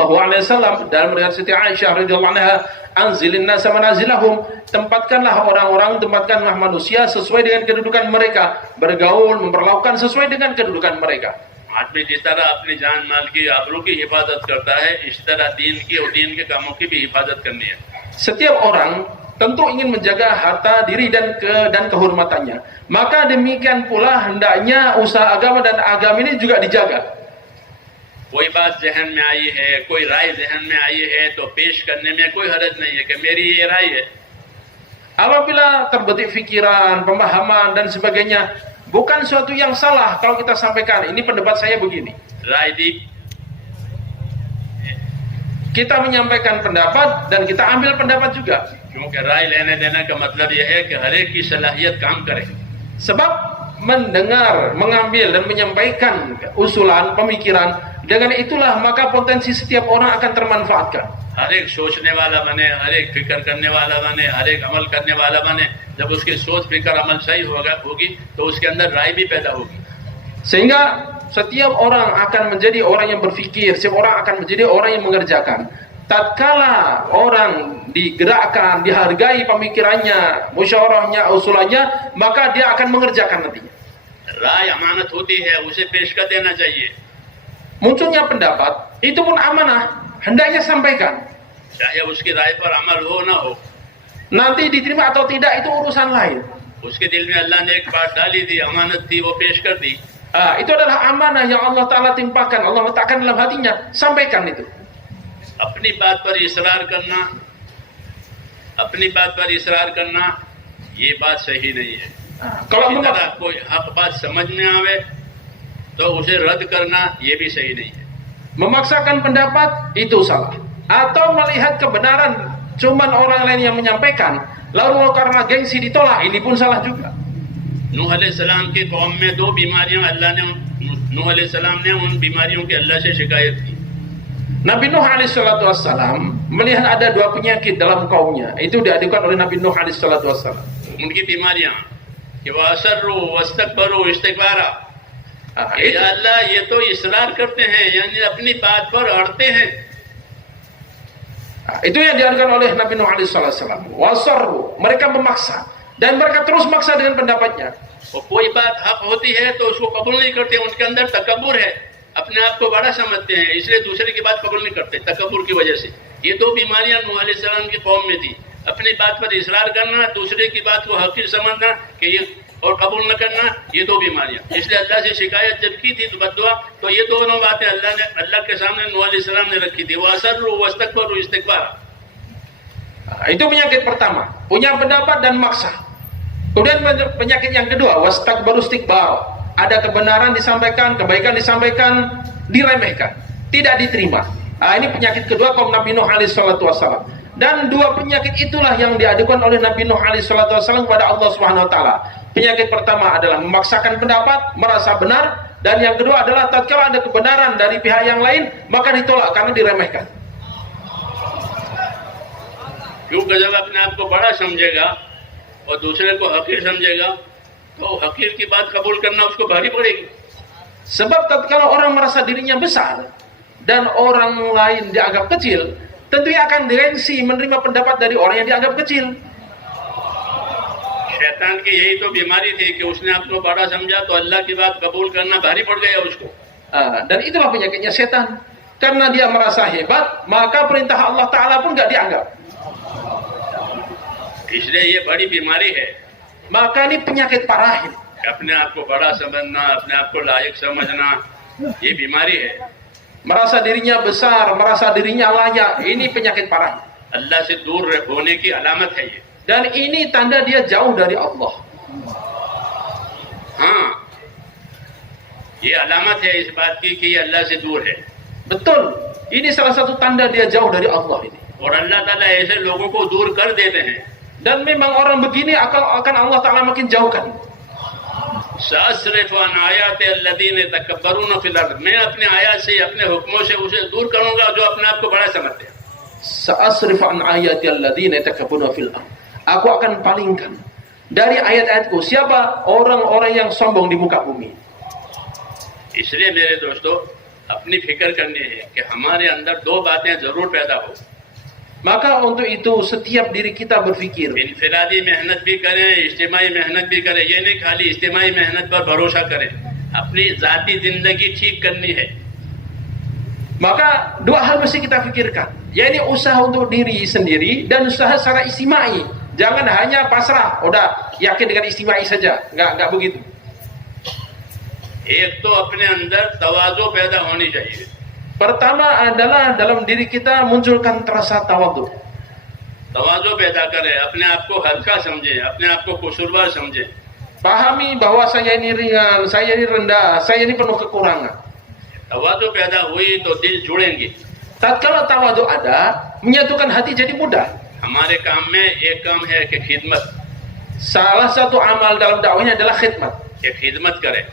dalam riwayat Siti Aisyah radhiyallahu anha, anzilin nasa manazilahum, tempatkanlah orang-orang, tempatkanlah manusia sesuai dengan kedudukan mereka, bergaul, memperlakukan sesuai dengan kedudukan mereka. आदमी जिस तरह अपनी जान माल की आबरू की हिफाजत करता है, इस तरह दीन की और दीन के कामों की भी हिफाजत करनी है। Setiap orang tentu ingin menjaga harta diri dan kehormatannya. Maka demikian pula hendaknya usaha agama dan agama ini juga dijaga. कोई बात जहन में आई है, कोई राय जहन में आई है, तो पेश करने में कोई हरज नहीं है कि मेरी ये राय है। Apabila terbetik pikiran, pemahaman dan sebagainya, bukan suatu yang salah kalau kita sampaikan, ini pendapat saya begini. राय दी, Kita menyampaikan pendapat dan kita ambil pendapat juga. क्योंकि राय लेने देने का मतलब यह है कि हर एक की सलाहियत काम करे। Sebab mendengar, mengambil dan menyampaikan usulan, pemikiran, dengan itulah maka potensi setiap orang akan termanfaatkan. हर एक सोचने वाला बने, हर एक फिक्र करने वाला बने, हर एक अमल करने वाला बने। जब उसकी सोच फिक्र अमल सही होगी तो उसके अंदर राय भी पैदा होगी। Sehingga setiap orang akan menjadi orang yang berfikir, setiap orang akan menjadi orang yang mengerjakan. Tatkala orang digerakkan, dihargai pemikirannya, musyawarahnya, usulannya, maka dia akan mengerjakan nantinya. राय अमानत होती है, उसे पेश कर देना चाहिए। Munculnya pendapat, itu pun amanah, hendaknya sampaikan. चाहे उसकी राय पर अमल हो ना हो, Nanti diterima atau tidak itu urusan lain. उसके दिल में अल्लाह ने एक बात डाली थी, अमानत थी, वो पेश कर दी। Itu adalah amanah yang Allah Ta'ala timpakan, Allah letakkan dalam hatinya, sampaikan itu. अपनी बात पर इसरार करना, अपनी बात पर इसरार करना, ये बात सही नहीं है। Kalau इसी menolak, तरह कोई हक बात समझ में आवे तो उसे रद्द करना, ये भी सही नहीं है। memaksakan pendapat itu salah. Atau melihat kebenaran cuman orang lain yang menyampaikan, lalu karena gengsi ditolak, ini pun salah juga. नूह अलैहिस्सलाम की कौम में दो बीमारियां अल्लाह ने नूह अलैहिस्सलाम ने उन बीमारियों की अल्लाह से शिकायत की। Nabi Nuh alaihissalatu wassalam melihat ada dua penyakit dalam kaumnya. Itu diadukan oleh Nabi Nuh alaihissalatu wassalam. उनकी बीमारियां कि वह असर्रु वस्तकबरु इस्तिकबारा, Itu, या अल्लाह ये तो इसरार करते हैं, यानी अपनी बात पर अड़ते हैं। itu yang diadukan oleh Nabi Nuh alaihissalatu wassalam. Wasarru, mereka memaksa dan mereka terus maksa dengan pendapatnya. और कोई बात हक होती है तो उसको कबूल नहीं करते, उनके अंदर तकब्बुर है, अपने आप को बड़ा समझते हैं, इसलिए दूसरे की बात कबूल नहीं करते तकब्बुर की वजह से। ये दो बीमारियां नूह अलैहिस्सलाम की कौम में थी, अपनी बात पर इसरार करना, दूसरे की बात को हकीर समझना कि ये और कबूल न करना, ये दो बीमारियां। इसलिए अल्लाह से शिकायत जब की थी तो बद्दुआ, तो ये दोनों बातें अल्लाह के सामने नूह अलैहिस्सलाम ने रखी थी, वो असर्रु वस्तकबरु इस्तिकबारा। Itu penyakit pertama, punya pendapat dan maksa. Kemudian penyakit yang kedua, wastakbaru istikbar. Ada kebenaran disampaikan, kebaikan disampaikan, diremehkan, tidak diterima. Ini penyakit kedua kaum Nabi Nuh alaihissalatu wassalam. Dan dua penyakit itulah yang diadukan oleh Nabi Nuh alaihissalatu wassalam kepada Allah Subhanahu wa taala. Penyakit pertama adalah memaksakan pendapat, merasa benar, dan yang kedua adalah tatkala ada kebenaran dari pihak yang lain, maka ditolak karena diremehkan. क्योंकि जब अपने आप को बड़ा समझेगा और दूसरे को हकीर समझेगा तो हकीर की बात कबूल करना उसको भारी पड़ेगी। Sebab tatkala orang merasa dirinya besar dan orang lain dianggap kecil, tentunya akan gengsi menerima pendapat dari orang yang dianggap kecil. शैतान की यही तो बीमारी थी कि उसने आपको बड़ा समझा तो अल्लाह की बात कबूल करना भारी पड़ गया उसको। Dan itulah penyakitnya setan. Karena dia merasa hebat, maka perintah Allah Ta'ala pun gak dianggap. इसलिए ये बड़ी बीमारी है। Maka ini penyakit parah. अपने आप को बड़ा समझना, अपने आप को लायक समझना, ये बीमारी है। Merasa dirinya besar, merasa dirinya layak, ini penyakit parah. अल्लाह से दूर होने की अलामत है ये। Dan ini tanda dia jauh dari Allah. हाँ, ये अलामत है इस बात की कि ये अल्लाह से दूर है। Betul, ini salah satu tanda dia jauh dari Allah ini. और अल्लाह ताला ऐसे लोगों को दूर कर देते हैं। Dan memang orang begini akan Allah Ta'ala makin jauhkan. सअस्रिफ़ अन आयाति अल्लज़ीन यतकब्बरून फ़िल अर्ज़, मैं अपने आयत से, अपने हुक्मों से उसे दूर करूंगा जो अपने आप को बड़ा समझते हैं। Sa'asrif an ayati alladhina yatakabbuna fil ardh. Aku akan palingkan dari ayat-ayatku siapa orang-orang yang sombong di muka bumi. इसलिए मेरे दोस्तों अपनी फिक्र करनी है कि हमारे अंदर दो बातें जरूर पैदा हो। Maka untuk itu setiap diri kita berpikir, इनफिरादी मेहनत भी करें, इज्तिमाई मेहनत भी करें, ये नहीं खाली इज्तिमाई मेहनत पर भरोसा करें, अपनी जाती जिंदगी ठीक करनी है। maka dua hal mesti kita pikirkan, yaitu usaha untuk diri sendiri dan usaha secara istimai. Jangan hanya pasrah, udah yakin dengan istimai saja, nggak begitu. एक तो अपने अंदर तवाज़ु पैदा होनी चाहिए। Pertama adalah dalam diri kita munculkan rasa tawadhu. तवाज़ु पैदा करें, अपने आप को हल्का समझें, अपने आप को कसूरवार समझें। Pahami bahwa saya ini ringan, saya ini rendah, saya ini penuh kekurangan. तवाज़ु पैदा हुई तो दिल जुड़ेंगे। Tatkala tawadhu ada, menyatukan hati jadi mudah. हमारे काम में एक काम है कि खिदमत, Salah satu amal dalam dakwahnya adalah khidmat. कि खिदमत करें,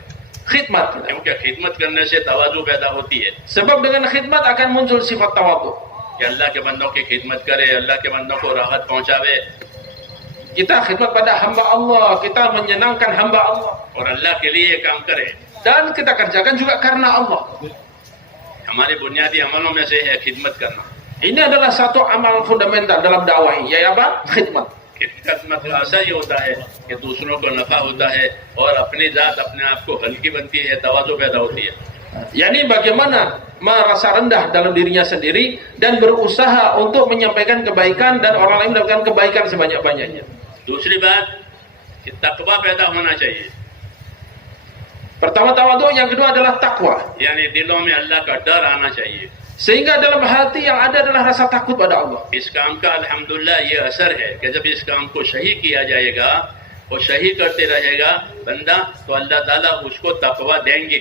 khidmat kita. क्योंकि खिदमत करने से तवाज़ु पैदा होती है Sebab dengan khidmat akan muncul sifat tawadhu. कि अल्लाह के बंदों की खिदमत करे, अल्लाह के बंदों को राहत पहुंचावे Kita khidmat pada hamba Allah, kita menyenangkan hamba Allah, और अल्लाह के लिए काम करे। dan kita kerjakan juga karena Allah. हमारे बुनियादी अमलों में से है खिदमत करना। Ini adalah satu amal fundamental dalam dakwah ini, yaitu apa? Khidmat. खिदमत का असर ये होता है कि दूसरों को नफा होता है और अपनी जात अपने आप को हल्की बनती है, तवाज़ु पैदा होती है। yakni bagaimana merasa rendah dalam dirinya sendiri dan berusaha untuk menyampaikan kebaikan dan orang lain mendapatkan kebaikan sebanyak-banyaknya. दूसरी बात कि तकवा पैदा होना चाहिए, Pertama tawadhu, yang kedua adalah takwa. यानी दिलों में अल्लाह का डर आना चाहिए। Sehingga dalam hati yang ada adalah rasa takut pada Allah. इस काम का अल्हम्दुलिल्लाह ये असर है कि जब इस काम को सही किया जाएगा और सही करते रहेगा बंदा, तो अल्लाह ताला उसको तकवा देंगे।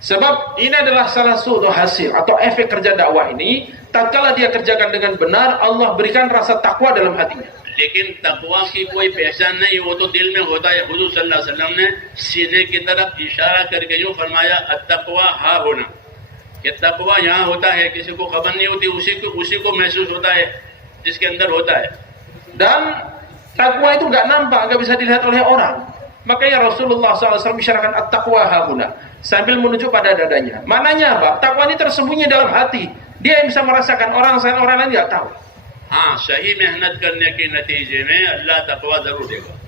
Sebab ini adalah salah satu hasil atau efek kerja dakwah ini. Tatkala dia kerjakan dengan benar, Allah berikan rasa takwa dalam hatinya. लेकिन तकवा की कोई पहचान नहीं, वो तो दिल में होता है। हुजूर सल्लल्लाहु अलैहि वसल्लम ने सीने की तरफ इशारा करके यूं फरमाया, अत्तक़वा हा होना, कि तकवा यहाँ होता है, किसी को खबर नहीं होती, उसी को महसूस होता है जिसके अंदर होता है। Dan takwa itu nggak nampak, nggak bisa dilihat oleh orang. Makanya Rasulullah SAW isyaratkan at-taqwa hahuna, sambil menunjuk pada dadanya. Mananya apa? Takwa ini tersembunyi dalam hati. Dia yang bisa merasakan, orang lain nggak tahu. हाँ, सही मेहनत करने के नतीजे में अल्लाह तकवा जरूर देगा।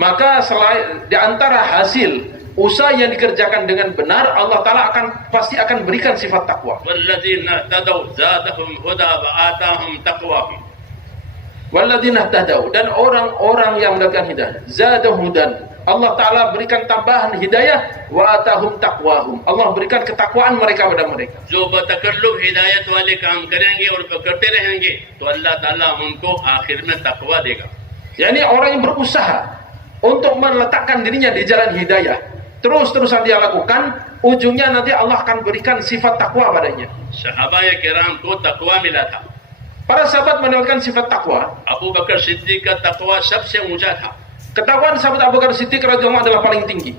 Maka selain di antara hasil usaha yang dikerjakan dengan benar, Allah Ta'ala pasti akan berikan sifat takwa. वल्लज़ीना तदौ ज़ादहुम हुदा व आताहुम तक़वाहुम। Walladzina tadau, dan orang-orang yang mendapatkan hidayah, zadahum, dan Allah Ta'ala berikan tambahan hidayah, wa atahum taqwahum, Allah berikan ketakwaan mereka pada mereka. जो बतकल्लुब हिदायत वाले काम करेंगे और करते रहेंगे तो अल्लाह ताला उनको आखिर में तकवा देगा। yakni orang yang berusaha untuk meletakkan dirinya di jalan hidayah, terus-terusan dia lakukan, ujungnya nanti Allah akan berikan sifat takwa padanya. सहाबाए किराम को तकवा मिला था। Para sahabat mendapatkan sifat takwa. Abu बकर सिद्दीक का तकवा सबसे ऊंचा था, Ketakwaan sahabat Abu Bakar Siddiq radhiyallahu anhu adalah paling tinggi.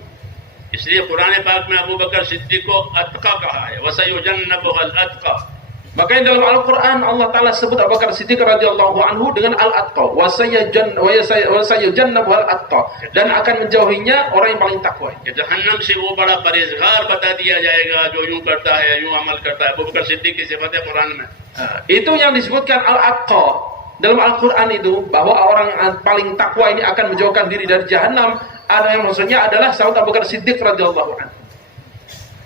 इसलिए कुरान पाक में अबू बकर सिद्दीक को अतका कहा है, वसयुजन्नबुल अतका। Makanya dalam Al-Quran Allah Ta'ala sebut Abu Bakar Siddiq radhiyallahu anhu dengan Al-Atqa, wasayujannabu Al-Atqa, dan akan menjauhinya orang yang paling takwa. कि जहन्नम से वो बड़ा परहेजगार बता दिया जाएगा जो यूं करता है, यूं अमल करता है। अबू बकर सिद्दीक की सिफत है कुरान में। Itu yang disebutkan Al-Atqa dalam Al-Quran itu, bahwa orang yang paling takwa ini akan menjauhkan diri dari jahanam. Ada yang maksudnya adalah sahabat Abu Bakar Siddiq radhiyallahu anhu.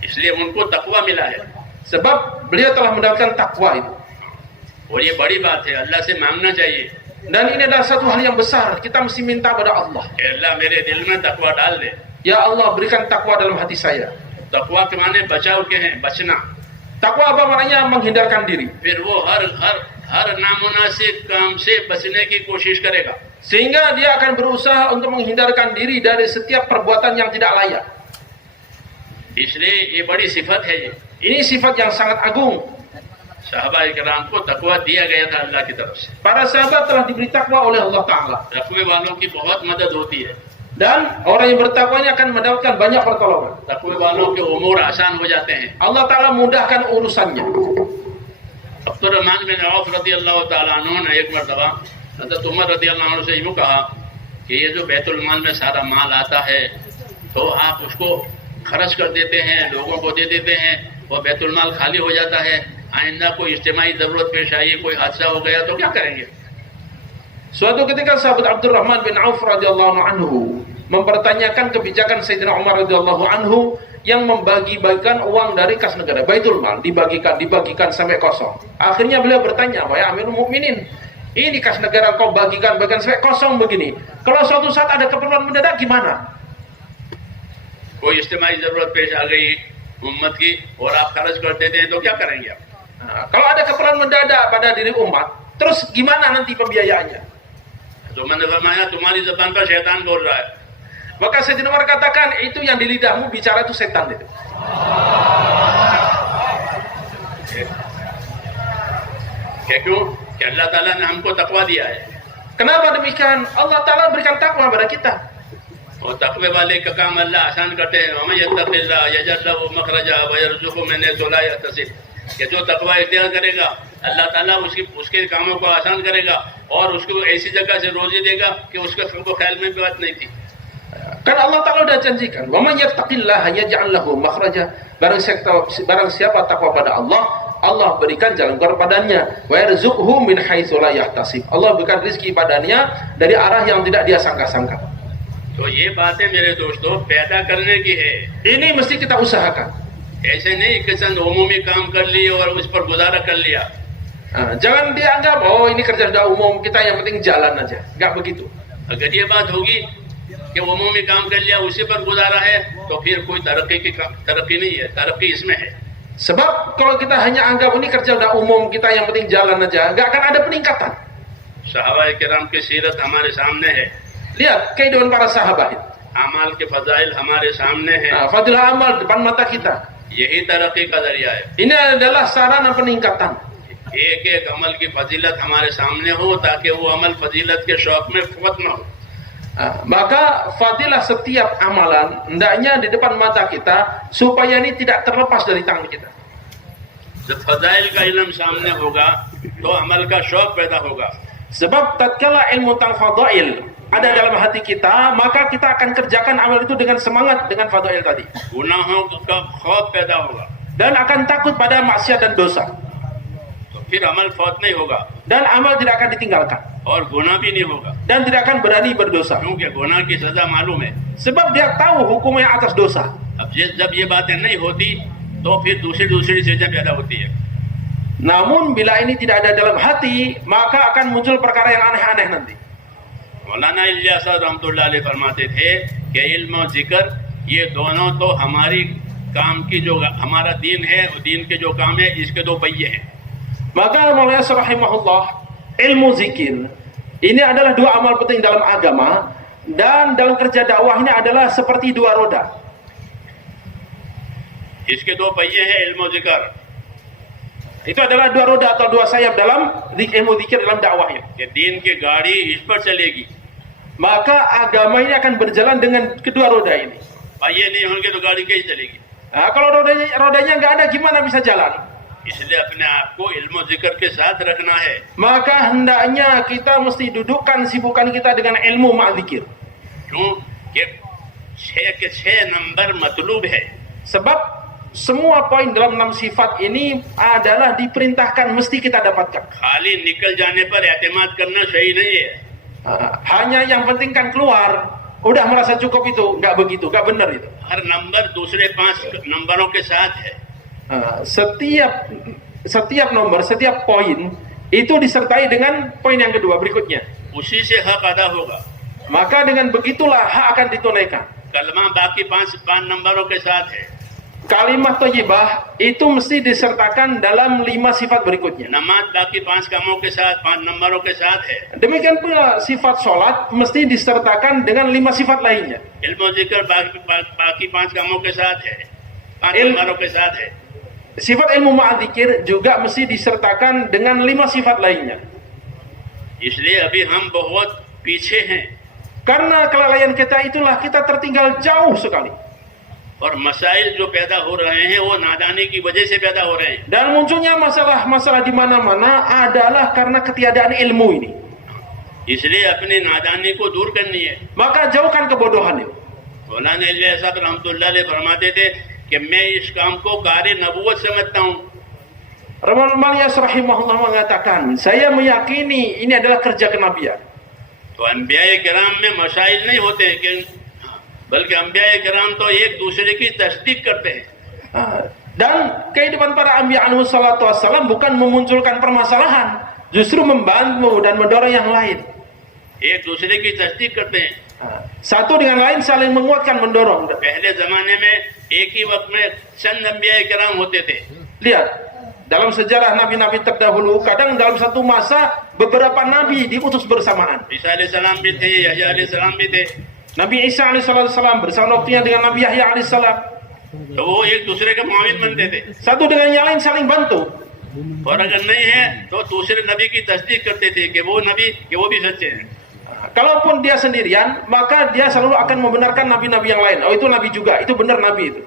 इसलिए उनको तकवा मिला है Sebab beliau telah mendapatkan takwa itu. और ये बड़ी बात है, अल्लाह से मांगना चाहिए Dan ini adalah satu hal yang besar, kita mesti minta pada Allah. कि अल्लाह मेरे दिल में तकवा डाल दे। Ya Allah, berikan takwa dalam hati saya. तकवा के माने बचाव के हैं, बचना। Takwa apa maknanya? Menghindarkan diri. फिर वो हर नामुनासिब काम से बचने की कोशिश करेगा। Sehingga dia akan berusaha untuk menghindarkan diri dari setiap perbuatan yang tidak layak. इसलिए ये बड़ी सिफत है। ये Ini sifat yang sangat agung. सहाबाए किराम को तकवा दिया गया था अल्लाह की तरफ से। Para sahabat telah diberi takwa oleh Allah Ta'ala. तकवे वालों की बहुत मदद होती है। Dan orang yang bertakwa ini akan mendapatkan banyak pertolongan. तकवे वालों के उमूर आसान हो जाते हैं। Allah Ta'ala mudahkan urusannya. अब्दुर्रहमान बिन औफ रज़ी अल्लाह तआला अन्हु ने एक मरतबा हज़रत उमर रज़ी अल्लाह अन्हु से यूँ कहा कि ये जो बैतुल माल में सारा माल आता है तो आप उसको खर्च कर देते हैं, लोगों को दे देते हैं और बैतुल माल खाली हो जाता है। आइंदा कोई इज्तिमाई ज़रूरत पेश आई, कोई हादसा हो गया तो क्या करेंगे? Suatu ketika sahabat Abdurrahman bin Auf radhiyallahu anhu mempertanyakan kebijakan Sayyidina Umar radhiyallahu anhu yang membagi-bagikan uang dari kas negara, Baitul Mal, dibagikan sampai kosong. Akhirnya beliau bertanya, "Wahai Amirul Mukminin, ini kas negara kau bagikan sampai kosong begini. Kalau suatu saat ada keperluan mendadak gimana?" कोई इज्तिमाई ज़रूरत पेश आ गई उम्मत की और आप खर्च कर देते हैं तो क्या करेंगे आप? Nah, kalau ada keperluan mendadak pada diri umat, terus gimana nanti pembiayaannya? तो मैंने फरमाया तुम्हारी ज़बान पर शैतान बोल रहा है। Maka Sayyidina Umar katakan, itu yang di lidahmu bicara itu setan itu. क्यों? कि अल्लाह ताला ने हमको तकवा दिया है Kenapa demikian? Allah Ta'ala berikan takwa pada kita. और तकवे वाले का काम अल्लाह आसान करते हैं। हमें यत्तक़िल्लाह यजअल लहु मखरजा व यरज़ुक़हु मिन हैसु ला यहतसिब, कि जो तकवा इख्तियार करेगा अल्लाह ताला उसके कामों को आसान करेगा और उसको ऐसी जगह से रोजी देगा कि उसके ख्याल में भी बात नहीं थी। Kan Allah Ta'ala sudah janjikan, wa man yattaqillaha yaj'al lahu makhraja. Barang siapa takwa pada Allah, Allah berikan jalan keluar padanya. Wa yarzuqhu min haitsu la yahtasib. Allah berikan rezeki padanya dari arah yang tidak dia sangka-sangka. तो ये बातें मेरे दोस्तों पैदा करने की है, Ini mesti kita usahakan. ऐसे नहीं कि चंद उमूमी काम कर लिए और उस पर गुजारा कर लिया। Jangan dianggap oh ini kerja sudah umum, kita yang penting jalan aja. Enggak begitu. अगर ये बात होगी कि उमूमी काम कर लिया उसी पर गुजारा है तो फिर कोई तरक्की नहीं है, तरक्की इसमें है। Sebab kalau kita hanya anggap ini kerja udah umum, kita yang penting jalan aja, enggak akan ada peningkatan. सहाबाए किराम की सीरत हमारे सामने है, Lihat kehidupan para sahabat. अमाल के फजाइल हमारे सामने हैं, Fadilah amal depan mata kita. यही तरक्की का जरिया है। Ini adalah sarana peningkatan. एक एक अमल की फजीलत हमारे सामने हो ताकि वो अमल फजीलत के शौक में फौत न हो। Maka fadilah setiap amalan hendaknya di depan mata kita supaya ini tidak terlepas dari tangan kita. जब फजाइल का इल्म सामने होगा तो अमल का शौक पैदा होगा। Sebab tatkala ilmu tentang fadail ada dalam hati kita, maka kita akan kerjakan amal itu dengan semangat dengan fadail tadi. गुनाहों का खौफ पैदा होगा Dan akan takut pada maksiat dan dosa. तो फिर अमल फौत नहीं होगा Dan amal tidak akan ditinggalkan. और गुनाह भी नहीं होगा, Dan tidak akan berani berdosa. क्योंकि गुनाह की सजा मालूम है। Sebab dia tahu hukumnya atas dosa. अब जब ये बातें नहीं होती तो फिर दूसरी चीजें पैदा होती है। Namun bila ini tidak ada dalam hati, maka akan muncul perkara yang aneh-aneh nanti. मौलाना इलियास रहमतुल्लाह अलैह फरमाते थे कि इल्म और जिक्र ये दोनों तो हमारी काम की जो हमारा दीन है, वो दीन के जो काम है इसके दो पहिए हैं। Maka Maulana rahimahullah, ilmu zikir ini adalah dua amal penting dalam agama, dan dalam kerja dakwah ini adalah seperti dua roda. इसके दो पहिए हैं इल्म और जिक्र। Itu adalah dua roda atau dua sayap dalam ilmu zikir dalam dakwahnya. कि दीन की गाड़ी इस पर चलेगी, Maka agama ini akan berjalan dengan kedua roda ini. पहिए नहीं होंगे तो गाड़ी कैसे चलेगी। Nah, kalau rodanya nggak ada, gimana bisa jalan? इसलिए अपने आप को इल्म और जिक्र के साथ रखना है। Maka hendaknya kita mesti dudukkan sibukan kita dengan ilmu ma'zikir. क्यों कि 6 के 6 नंबर मतलूब है। Sebab semua poin dalam 6 sifat ini adalah diperintahkan mesti kita dapatkan. खाली निकल जाने पर एतमाद करना सही नहीं है। Hanya yang penting kan keluar, udah merasa cukup itu, nggak begitu, nggak benar itu. हर नंबर दूसरे 5 नंबरों के साथ है। Setiap nomor, setiap poin itu disertai dengan poin yang kedua berikutnya. उसी से हक अदा होगा। Maka dengan begitulah hak akan ditunaikan. कलमा बाकी 5 नंबरों के साथ है। Kalimat thayyibah itu mesti disertakan dalam 5 sifat berikutnya. नमाज बाकी 5 कामों के साथ 5 नंबरों के साथ है। Demikian pula sifat sholat mesti disertakan dengan 5 sifat lainnya. इल्म और जिक्र बाकी 5 कामों के साथ है, 5 नंबरों के साथ है। Sifat ilmu ma'adzikir juga mesti disertakan dengan 5 sifat lainnya. इसलिए अभी हम बहुत पीछे हैं Karena kelalaian kita itulah kita tertinggal jauh sekali. और मसाइल जो पैदा हो रहे हैं वो नादानी की वजह से पैदा हो रहे हैं। Dan munculnya masalah-masalah di mana-mana adalah karena ketiadaan ilmu ini. इसलिए अपनी नादानी को दूर करनी है। Maka jauhkan kebodohan itu. मौलाना इलियास साहब रहमतुल्लाह अलैह फरमाते थे कि मैं इस काम को कार्य नबूवत समझता हूँ। Rabbul Maliyas rahimahullah mengatakan, saya meyakini ini adalah kerja kenabian. तो अंबियाए किराम में मसाइल नहीं होते कि बल्कि अंबियाए किराम तो एक दूसरे की तस्दीक करते हैं। Dan kehidupan para anbiya alaihi salatu wassalam bukan memunculkan permasalahan, justru membantu dan mendorong yang lain. एक दूसरे की तस्दीक करते हैं। Satu dengan lain saling menguatkan, mendorong. पहले जमाने में एक ही वक्त में चंद अंबियाए किराम होते थे। Lihat, dalam sejarah nabi-nabi terdahulu, kadang dalam satu masa beberapa nabi diutus bersamaan. ईसा अलैहिस्सलाम भी थे, यहया अलैहिस्सलाम भी थे। Nabi Isa alaihissalam bersama waktunya dengan Nabi Yahya alaihissalam. तो वो एक दूसरे के मुआविन बनते थे। Satu dengan yang lain saling bantu. और अगर नहीं है तो दूसरे नबी की तस्दीक करते थे कि वो नबी कि वो भी सच्चे हैं। Kalaupun dia sendirian, maka dia selalu akan membenarkan nabi-nabi yang lain. Oh, itu nabi juga, itu benar nabi itu.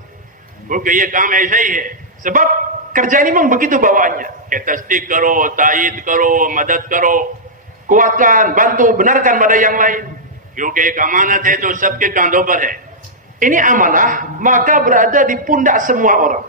क्योंकि ये काम ऐसा ही है Sebab kerja ini memang begitu bawaannya. कि तस्दीक करो, तायीद करो, मदद करो, Kuatkan, bantu, benarkan pada yang lain. क्योंकि एक अमानत है जो सबके कंधों पर है. Ini amanah, maka berada di pundak semua orang.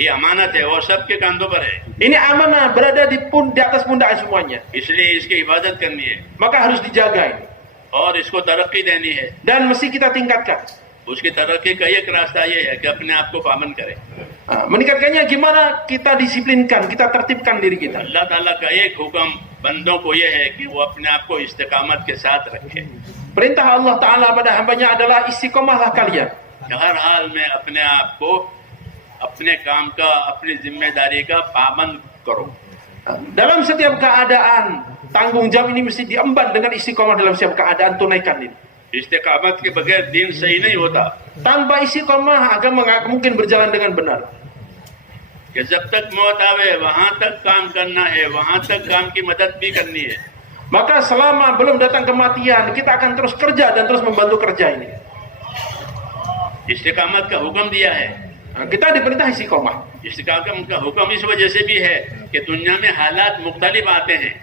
ये अमानत है और सबके कंधों पर है, Ini amanah, berada di atas pundak semuanya. इसलिए इसकी हिफाजत करनी है Maka harus dijaga ini. और इसको तरक्की देनी है. Dan mesti kita tingkatkan. उसकी तरक्की का एक रास्ता ये है कि अपने आप को पाबंद करें. Meningkatkannya gimana? Kita disiplinkan, kita tertibkan diri kita. अल्लाह ताला का एक हुक्म बंदों को ये है कि वो अपने आप को इस्तिकामत के साथ रखें. Perintah Allah Ta'ala pada hambanya adalah istiqomahlah kalian. हर हाल में अपने आप को अपने काम का, अपनी जिम्मेदारी का पाबंद करो. Dalam setiap keadaan, tanggung jawab ini mesti diemban dengan istiqomah dalam setiap keadaan, tunaikan ini. इस्तिकामत के बगैर दीन सही नहीं होता. Tanpa istiqomah, agama nggak mungkin berjalan dengan benar. कि जब तक मौत आवे वहां तक काम करना है, वहां तक काम की मदद भी करनी है. Maka selama belum datang kematian, kita akan terus kerja dan terus membantu kerja ini. इस्तिकामत का हुक्म दिया है. Kita diperintah istiqomah. इस्तिकामत का हुक्म इस वजह से भी है कि दुनिया में हालात मुख्तलिफ आते हैं.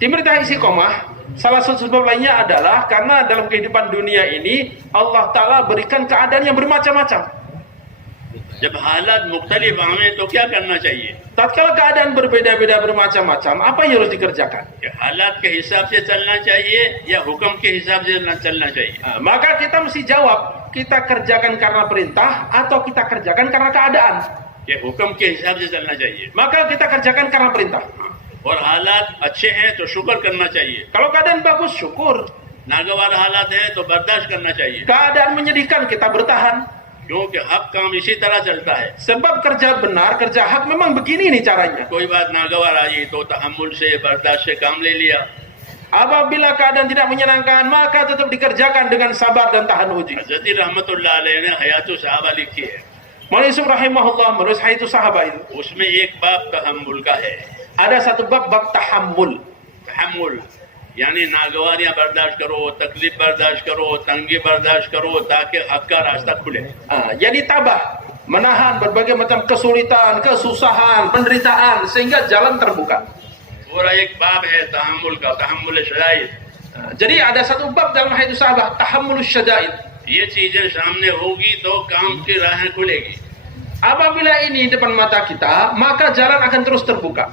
Diperintah istiqomah, salah satu sebab lainnya adalah karena dalam kehidupan dunia ini Allah Ta'ala berikan keadaan yang bermacam-macam. जब हालात मुख्तलिफ आवे तो क्या करना चाहिए? Tatkala keadaan berbeda-beda bermacam-macam, apa yang harus dikerjakan? कि हालात के हिसाब से चलना चाहिए या हुक्म के हिसाब से चलना चाहिए? Maka kita mesti jawab, kita kerjakan karena perintah atau kita kerjakan karena keadaan. कि हुक्म के हिसाब से चलना चाहिए. Maka kita kerjakan karena perintah. और हालात अच्छे हैं तो शुक्र करना चाहिए. Kalau keadaan bagus, syukur. नागवार हालात हैं तो बर्दाश्त करना चाहिए. Keadaan menyedihkan, kita bertahan. क्योंकि हक काम इसी तरह चलता है. Sebab kerja benar, kerja hak memang begini nih caranya. कोई बात नागवार आई तो तहम्मुल से, बर्दाश्त से काम ले लिया. Apabila keadaan tidak menyenangkan, maka tetap dikerjakan dengan sabar dan tahan uji. हज़रत रहमतुल्लाह अलैह ने हयातुस सहाबा लिखी है. Maulana Yusuf rahimahullah menulis Hayatus Sahabah itu. उसमें एक बाब तहम्मुल का है. Ada satu bab tahammul. तहम्मुल यानी नागवारियां बर्दाश्त करो, तकलीफ बर्दाश्त करो, तंगी बर्दाश्त करो ताकि हक का रास्ता खुले. Jadi tabah, menahan berbagai macam kesulitan, kesusahan, penderitaan sehingga jalan terbuka. पूरा एक बाब है तहम्मुल का, तहम्मुल शराइत. Jadi ada satu bab dalam Hayatus Sahabah, tahammulus syada'id. ये चीजें सामने होगी तो काम की राहें खुलेगी. Apabila ini depan mata kita, maka jalan akan terus terbuka.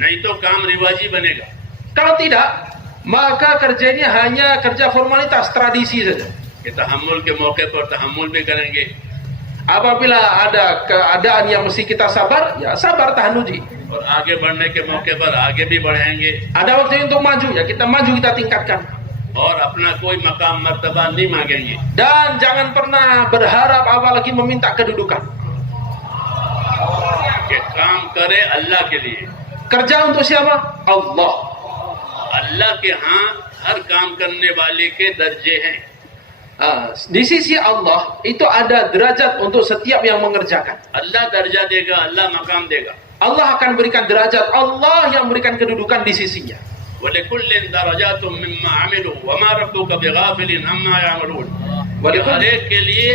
नहीं तो काम रिवाजी बनेगा. Kalau tidak, maka kerja ini hanya kerja formalitas, tradisi saja. कि तहम्मुल के मौके पर तहम्मुल भी करेंगे. Apabila ada keadaan yang mesti kita sabar, ya sabar, tahan uji. और आगे बढ़ने के मौके पर आगे भी बढ़ेंगे. Ada waktu untuk maju, ya kita maju, kita tingkatkan. और अपना कोई मकाम मर्तबा नहीं मांगेंगे. Dan jangan pernah berharap apalagi meminta kedudukan. कि काम करे अल्लाह के लिए. Kerja untuk siapa? Allah. अल्लाह के यहाँ हर काम करने वाले के दर्जे हैं. Di sisi Allah itu ada derajat untuk setiap yang mengerjakan. अल्लाह दर्जा देगा, अल्लाह मकाम देगा. Allah akan berikan derajat, Allah yang berikan kedudukan di sisinya. वलिकुल्ल दरजातुम मिम्मा अमिलू वमा रब्बुका बिगाफिलिन अम्मा यामलून. हर एक के लिए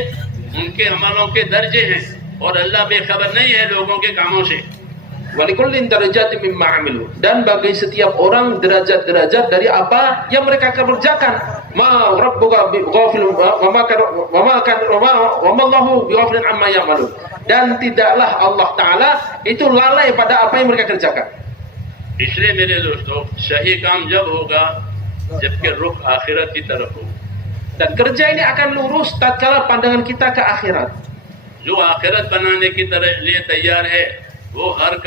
उनके अमलों के दर्जे हैं और अल्लाह बेखबर नहीं है लोगों के कामों से. Walikullin darajatin mimma amilu. Dan bagi setiap orang derajat-derajat dari apa yang mereka kerjakan. Ma rabbuka bighafil wa ma Allahu bighafilin amma ya'malun. Dan tidaklah Allah Ta'ala itu lalai pada apa yang mereka kerjakan. इसलिए मेरे दोस्तों सही काम जब होगा जबकि रुख आखिरत की तरफ हो. Dan kerja ini akan lurus tatkala pandangan kita ke akhirat. जो आखिरत बनाने की लिए तैयार है वो हर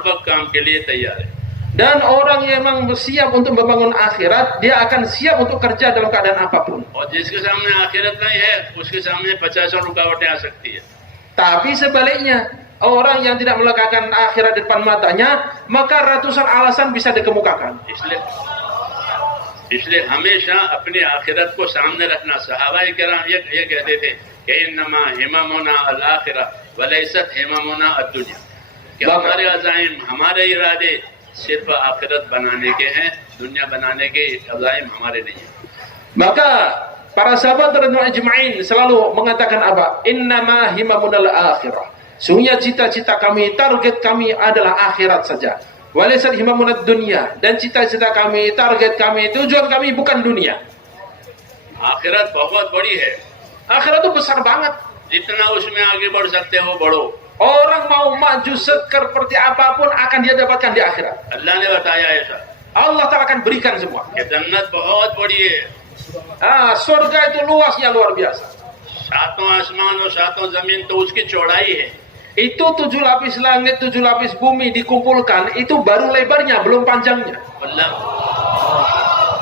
वक्त काम के लिए तैयार है. Dan orang yang memang siap untuk membangun akhirat, dia akan siap untuk kerja dalam keadaan apapun. और जिसके सामने आखिरत नहीं है उसके सामने 50 रुकावटें आ सकती है. Tapi sebaliknya, orang yang tidak meletakkan akhirat di depan matanya, maka ratusan alasan bisa dikemukakan. इसलिए हमेशा अपनी आखिरत को सामने रखना. सहाबाए किराम ये कहते थे कि इन्नमा हिममुना अल आखिरा वलैसत हिममुना अद-दुनिया. कि हमारे अज़ाइम, हमारे इरादे सिर्फ आखिरत बनाने के हैं दुनिया बनाने के अज़ाइम हमारे नहीं है। Maka para sahabat radhiyallahu ajma'in selalu mengatakan apa? Innama himamunal akhirah. Sungguhnya cita-cita kami, target kami adalah akhirat saja. Walaysat himamunad dunya. Dan cita-cita kami, target kami, tujuan kami bukan dunia. आखिरत बहुत बड़ी है, Akhirat itu besar banget. जितना उसमें आगे बढ़ सकते हो बढ़ो। Orang mau maju seperti apapun akan dia dapatkan di akhirat. अल्लाह ने बताया ऐसा Allah Ta'ala akan berikan semua. कि जन्नत बहुत बड़ी है, Surga itu luasnya luar biasa. सातों आसमान और सातों जमीन तो उसकी चौड़ाई है। Itu 7 lapis langit, 7 lapis bumi dikumpulkan, itu baru lebarnya, belum panjangnya.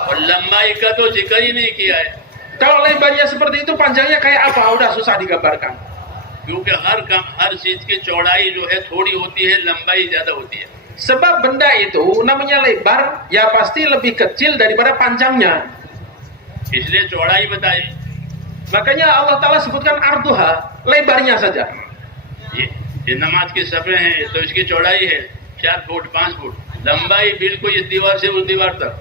और लंबाई का तो जिक्र ही नहीं किया है, Kalau lebarnya seperti itu, panjangnya kayak apa? Udah susah digambarkan. क्योंकि हर चीज की चौड़ाई जो है थोड़ी होती है, लंबाई ज्यादा होती है। Sebab benda itu namanya lebar, ya pasti lebih kecil daripada panjangnya. इसलिए चौड़ाई बताई। Makanya Allah Ta'ala sebutkan arduha, lebarnya saja. ये नमाज के सफ़े हैं तो इसकी चौड़ाई है 4 फुट 5 फुट, लंबाई बिल्कुल इस दीवार से उस दीवार तक।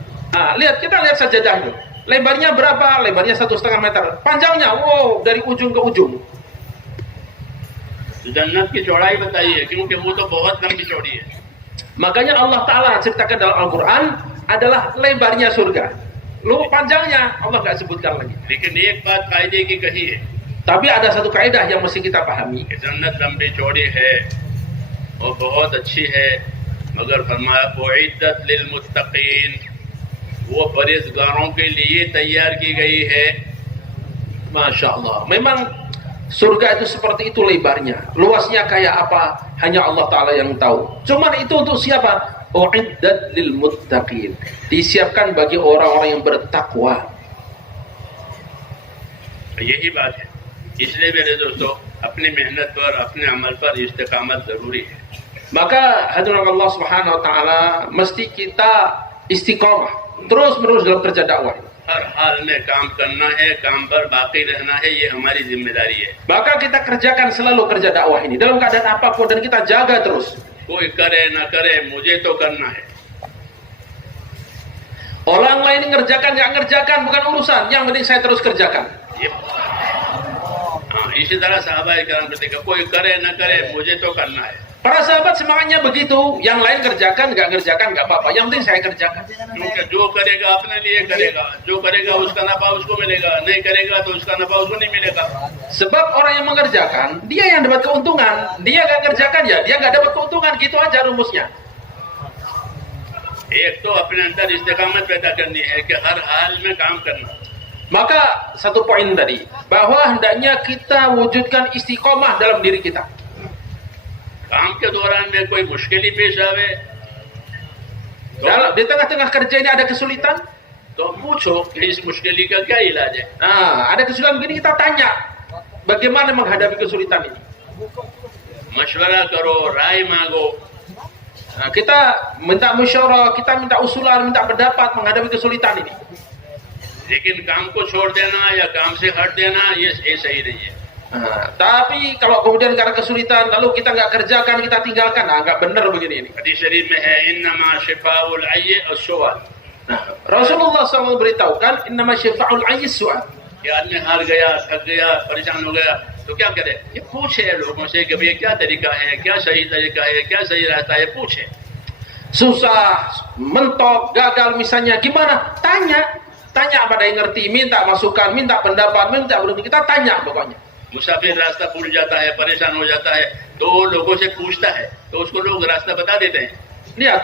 Kita lihat sajadahnya. Lebarnya berapa? Lebarnya 1,5 meter. Panjangnya, wow, dari ujung ke ujung. जन्नत की चौड़ाई बताई है क्योंकि वो तो बहुत लंबी चौड़ी है। Makanya Allah Ta'ala ceritakan dalam Al-Quran adalah lebarnya surga. Lu panjangnya Allah nggak sebutkan lagi. लेकिन एक बात कायदे की कही है Tapi ada satu kaidah yang mesti kita pahami. कि जन्नत लंबी चौड़ी है और बहुत अच्छी है, मगर फरमाया उइद्दत लिलमुत्तकीन, वो परहेजगारों के लिए तैयार की गई है। Masya Allah. Memang surga itu seperti itu lebarnya. Luasnya kayak apa? Hanya Allah Ta'ala yang tahu. Cuman itu untuk siapa? Uiddat lil muttaqin. Disiapkan bagi orang-orang yang bertakwa. यही बात है। इसलिए मेरे दोस्तों, अपनी मेहनत पर, अपने अमल पर इस्तिकामत जरूरी है। Maka hadirin Allah Subhanahu wa taala mesti kita istiqomah terus-menerus dalam kerja dakwah. हर हाल में काम करना है, काम पर बाकी रहना है, ये हमारी जिम्मेदारी है। Maka kita kerjakan selalu kerja dakwah ini dalam keadaan apapun dan kita jaga terus. कोई करे ना करे, मुझे तो करना है। Orang lain ngerjakan nggak ngerjakan bukan urusan, yang penting saya terus kerjakan. इसी तरह साहबा किराम कहते हैं कोई करे ना करे, मुझे तो करना है। Para sahabat semangatnya begitu, yang lain kerjakan nggak apa-apa, yang penting saya kerjakan. क्योंकि जो करेगा अपने लिए करेगा, जो करेगा उसका नफा उसको मिलेगा, नहीं करेगा तो उसका नफा उसको नहीं मिलेगा। Sebab orang yang mengerjakan, dia yang dapat keuntungan, dia nggak kerjakan ya, dia nggak dapat keuntungan, gitu aja rumusnya. एक तो अपने अंदर इस्तिकामत पैदा करनी है कि हर हाल में काम करना। Maka satu poin tadi, bahwa hendaknya kita wujudkan istiqomah dalam diri kita. काम के दौरान में कोई मुश्किल पेश आवे Di tengah-tengah kerja ini ada kesulitan, तो पूछो कि इस मुश्किल का क्या इलाज है। ada kesulitan begini, kita tanya bagaimana menghadapi kesulitan ini. मशवरा करो, राय मांगो। Kita minta musyawarah, kita minta usulan, minta pendapat menghadapi kesulitan ini. लेकिन काम को छोड़ देना या काम से हट देना ये सही नहीं है। Tapi kalau kemudian karena kesulitan lalu kita nggak kerjakan, kita tinggalkan, nggak benar begini ini. हदीस शरीफ में है इन्नमा शिफाउल अय्य अस्सुआल। Rasulullah SAW beritahukan innama syifa'ul ayyi su'al. कि आदमी हार गया, थक गया, परेशान हो गया तो क्या करे? ये पूछे लोगों से कि भैया क्या तरीका है, क्या सही तरीका है, क्या सही रास्ता है, पूछे। Susah, mentok, gagal misalnya, gimana? Tanya pada yang ngerti, minta masukan, minta pendapat, minta berhenti, kita tanya pokoknya. मुसाफिर रास्ता भूल जाता है, परेशान हो जाता है, तो लोगों से पूछता है, तो उसको लोग रास्ता बता देते हैं। Lihat,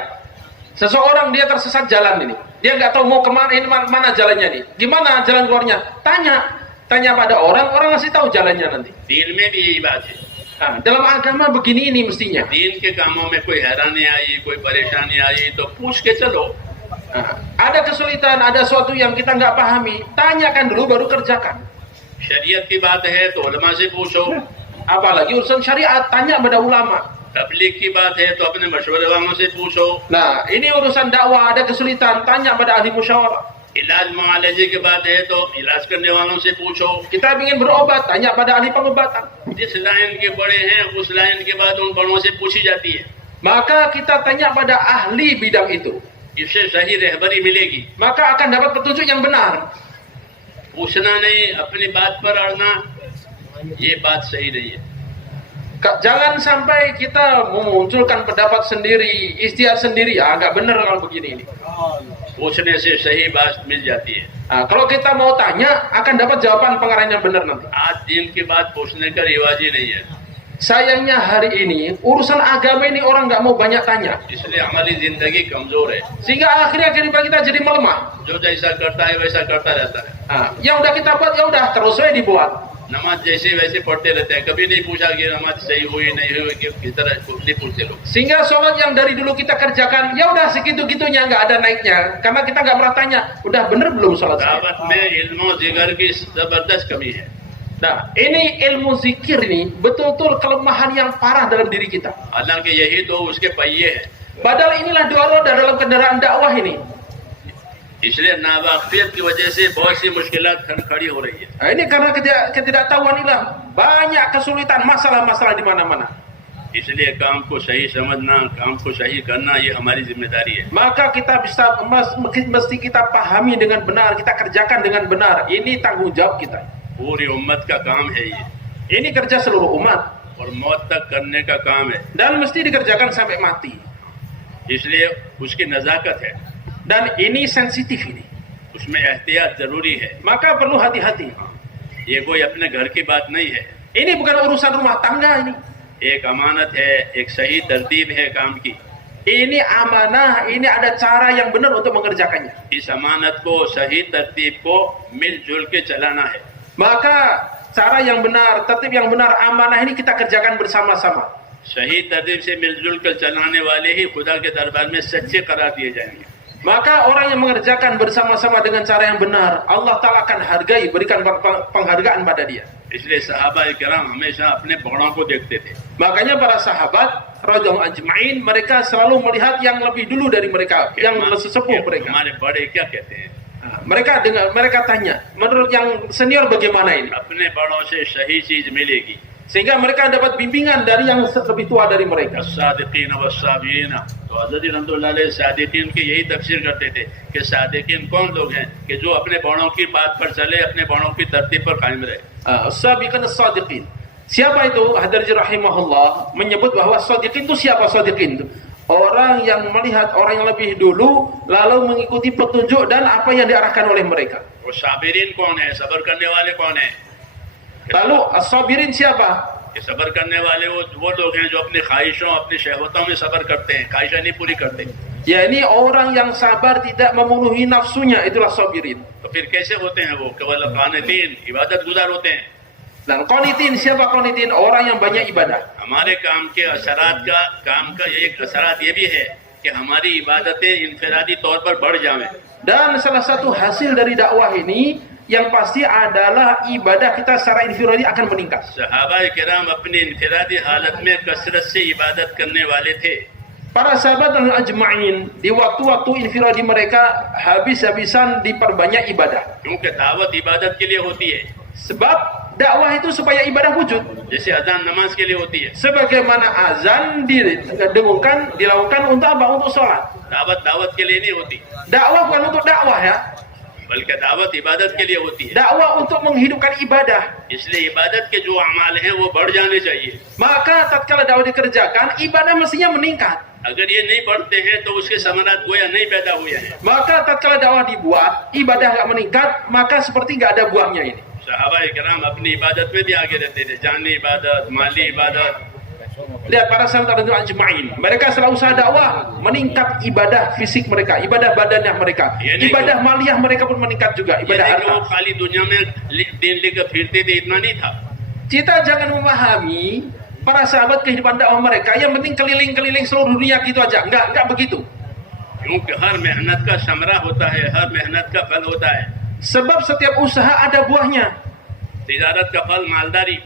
seseorang dia tersesat jalan ini, dia nggak tahu mau kemana, ini mana jalannya nih, gimana jalan keluarnya? Tanya pada orang ngasih tahu jalannya nanti. दीन में भी यही बात है। Dalam agama begini ini mestinya. दीन के कामों में कोई हैरानी आई, कोई परेशानी आई तो पूछ के चलो। Ada kesulitan, ada sesuatu yang kita nggak pahami, tanyakan dulu baru kerjakan. शरीयत की बात है तो उलमा से पूछो। Apalagi urusan syariat, tanya pada ulama. तबलीग की बात है तो अपने मशवरे वालों से पूछो। Nah, ini urusan dakwah, ada kesulitan, tanya pada ahli musyawarah. इलाज मुआलजे की बात है तो इलाज करने वालों से पूछो। Kita ingin berobat, tanya pada ahli pengobatan. जिस लाइन के बड़े हैं उस लाइन के बाद उन बड़ों से पूछी जाती है। Maka kita tanya pada ahli bidang itu. इससे सही रहबरी मिलेगी। maka akan dapat petunjuk yang benar. पूछना नहीं, अपनी बात पर अड़ना, ये बात सही नहीं है। Jangan sampai kita memunculkan pendapat sendiri, ijtihad sendiri. Agak benar kalau begini ini. पूछने से सही बात मिल जाती है। Kalau kita mau tanya, akan dapat jawaban pengarang yang benar nanti. आज दिन की बात पूछने का रिवाज ही नहीं है, Sayangnya hari ini urusan agama ini orang nggak mau banyak tanya, इसलिए हमारी जिंदगी कमजोर है। sehingga akhirnya kehidupan kita jadi melemah. जो जैसा करता है वैसा करता रहता है। Yang udah kita buat ya udah terus saja dibuat. नमाज जैसे वैसे पढ़ते रहते हैं, कभी नहीं पूछा कि नमाज सही हुई नहीं हुई, किस तरह नहीं पूछते लोग। Sehingga sholat yang dari dulu kita kerjakan, ya udah segitu-gitunya, nggak ada naiknya, karena kita nggak pernah tanya, udah bener belum sholat saya? दावत में इल्म और जिगर की जबरदस्त कमी है। Nah, ini ilmu zikir ini betul-betul kelemahan yang parah dalam diri kita. हालांकि यही तो उसके पहिए है, Padahal inilah dua roda dalam kendaraan dakwah ini. इसलिए नावाकियत की वजह से बहुत सी मुश्किलात खड़ी हो रही है। Nah, ini karena ketidaktahuan inilah banyak kesulitan, masalah-masalah di mana-mana. इसलिए काम को सही समझना, काम को सही करना, ये हमारी जिम्मेदारी है। Maka kita mesti kita pahami dengan benar, kita kerjakan dengan benar. Ini tanggung jawab kita. पूरी उम्मत का काम है ये, Ini kerja seluruh umat और मौत तक करने का काम है। dan mesti dikerjakan sampai mati. इसलिए उसकी नजाकत है, Dan ini sensitif ini. उसमें एहतियात जरूरी है। Maka perlu hati-hati. ये कोई अपने घर की बात नहीं है, Ini bukan urusan rumah tangga ini. एक अमानत है, एक सही तरतीब है काम की। Ini amanah, ini ada cara yang benar untuk mengerjakannya. इस अमानत को, सही तरतीब को मिलजुल के चलाना है। Maka cara yang benar, tertib yang benar, amanah ini kita kerjakan bersama-sama. सही तरतीब से मिलजुल कर चलाने वाले ही खुदा के दरबार में सच्चे करार दिए जाएंगे। Maka orang yang mengerjakan bersama-sama dengan cara yang benar, Allah Ta'ala akan hargai, berikan penghargaan pada dia. इसलिए सहाबा किराम हमेशा अपने बड़ों को देखते थे। Makanya para sahabat radhiyallahu ajma'in, mereka selalu melihat yang lebih dulu dari mereka, yang sesepuh mereka. हमारे बड़े क्या कहते हैं? Mereka tanya, menurut yang senior bagaimana ini? अपने बड़ों से सही चीज मिलेगी। Sehingga mereka dapat bimbingan dari yang lebih tua dari mereka. सादिकीन व साबिरीन, तो हज़रत रहमतुल्लाह अलैह सादिकीन की यही तफसीर करते थे कि सादिकीन कौन लोग हैं कि जो अपने बड़ों की बात पर चले, अपने बड़ों की तरतीब पर कायम रहे। As-sabiqin as-sadiqin. Siapa itu? Hadarji rahimahullah menyebut bahwa as-sadiqin itu siapa? Sadiqin itu orang yang melihat orang yang lebih dulu lalu mengikuti petunjuk dan apa yang diarahkan oleh mereka. वो साबिरीन कौन है? सब्र करने वाले कौन है? Lalu as-sabirin siapa? कि सब्र करने वाले वो लोग हैं जो अपनी ख्वाहिशों, अपनी शहवतों में सब्र करते हैं, ख्वाहिशें नहीं पूरी करते। Ya, ini orang yang sabar tidak memenuhi nafsunya, itulah sabirin. तो फिर कैसे होते हैं वो? केवल कानितीन, इबादत गुजार होते हैं। Dan qanitin, siapa qanitin? Orang yang banyak ibadah. हमारे काम का एक असरात ये भी है कि हमारी इबादतें इनफरादी तौर पर बढ़ जाएं। Dan salah satu hasil dari dakwah ini yang pasti adalah ibadah kita secara infiradi akan meningkat. सहाबा किराम अपनी इनफरादी हालत में कसरत से इबादत करने वाले थे। Para sahabat dan ajma'in di waktu-waktu infiradi mereka habis-habisan diperbanyak ibadah. क्योंकि दावत इबादत के लिए होती है, Sebab dakwah itu supaya ibadah wujud. जैसे अजान नमाज के लिए होती है। Sebagaimana azan dilakukan untuk apa? Untuk sholat. दावत के लिए नहीं होती, Dakwah bukan untuk dakwah ya. बल्कि दावत इबादत के लिए होती है। Dakwah untuk menghidupkan ibadah. इसलिए इबादत के जो अमाल हैं वो बढ़ जाने चाहिए। Maka tatkala dakwah dikerjakan, ibadah mestinya meningkat. अगर ये नहीं बढ़ते हैं तो उसके समानात गोया नहीं पैदा हुए हैं। Maka tatkala dakwah dibuat, ibadah nggak meningkat, maka seperti nggak ada buahnya ini. सहाबा किराम अपनी इबादत में भी आगे रहते थे, जानी इबादत, माली इबादत। Lihat para sahabat radhiyallahu ajma'in, mereka selalu usaha dakwah meningkat ibadah fisik mereka, ibadah badannya mereka, ibadah maliyah mereka pun meningkat juga, ये ibadah नहीं कि वो harta. खाली दुनिया में दिन लेकर फिरते थे, इतना नहीं था। Kita jangan memahami para sahabat kehidupan dakwah mereka yang penting keliling-keliling seluruh dunia gitu aja. Enggak begitu. क्योंकि हर मेहनत का समरा होता है, हर मेहनत का फल होता है। Sebab setiap usaha ada buahnya. तिजारत का फल मालदारी,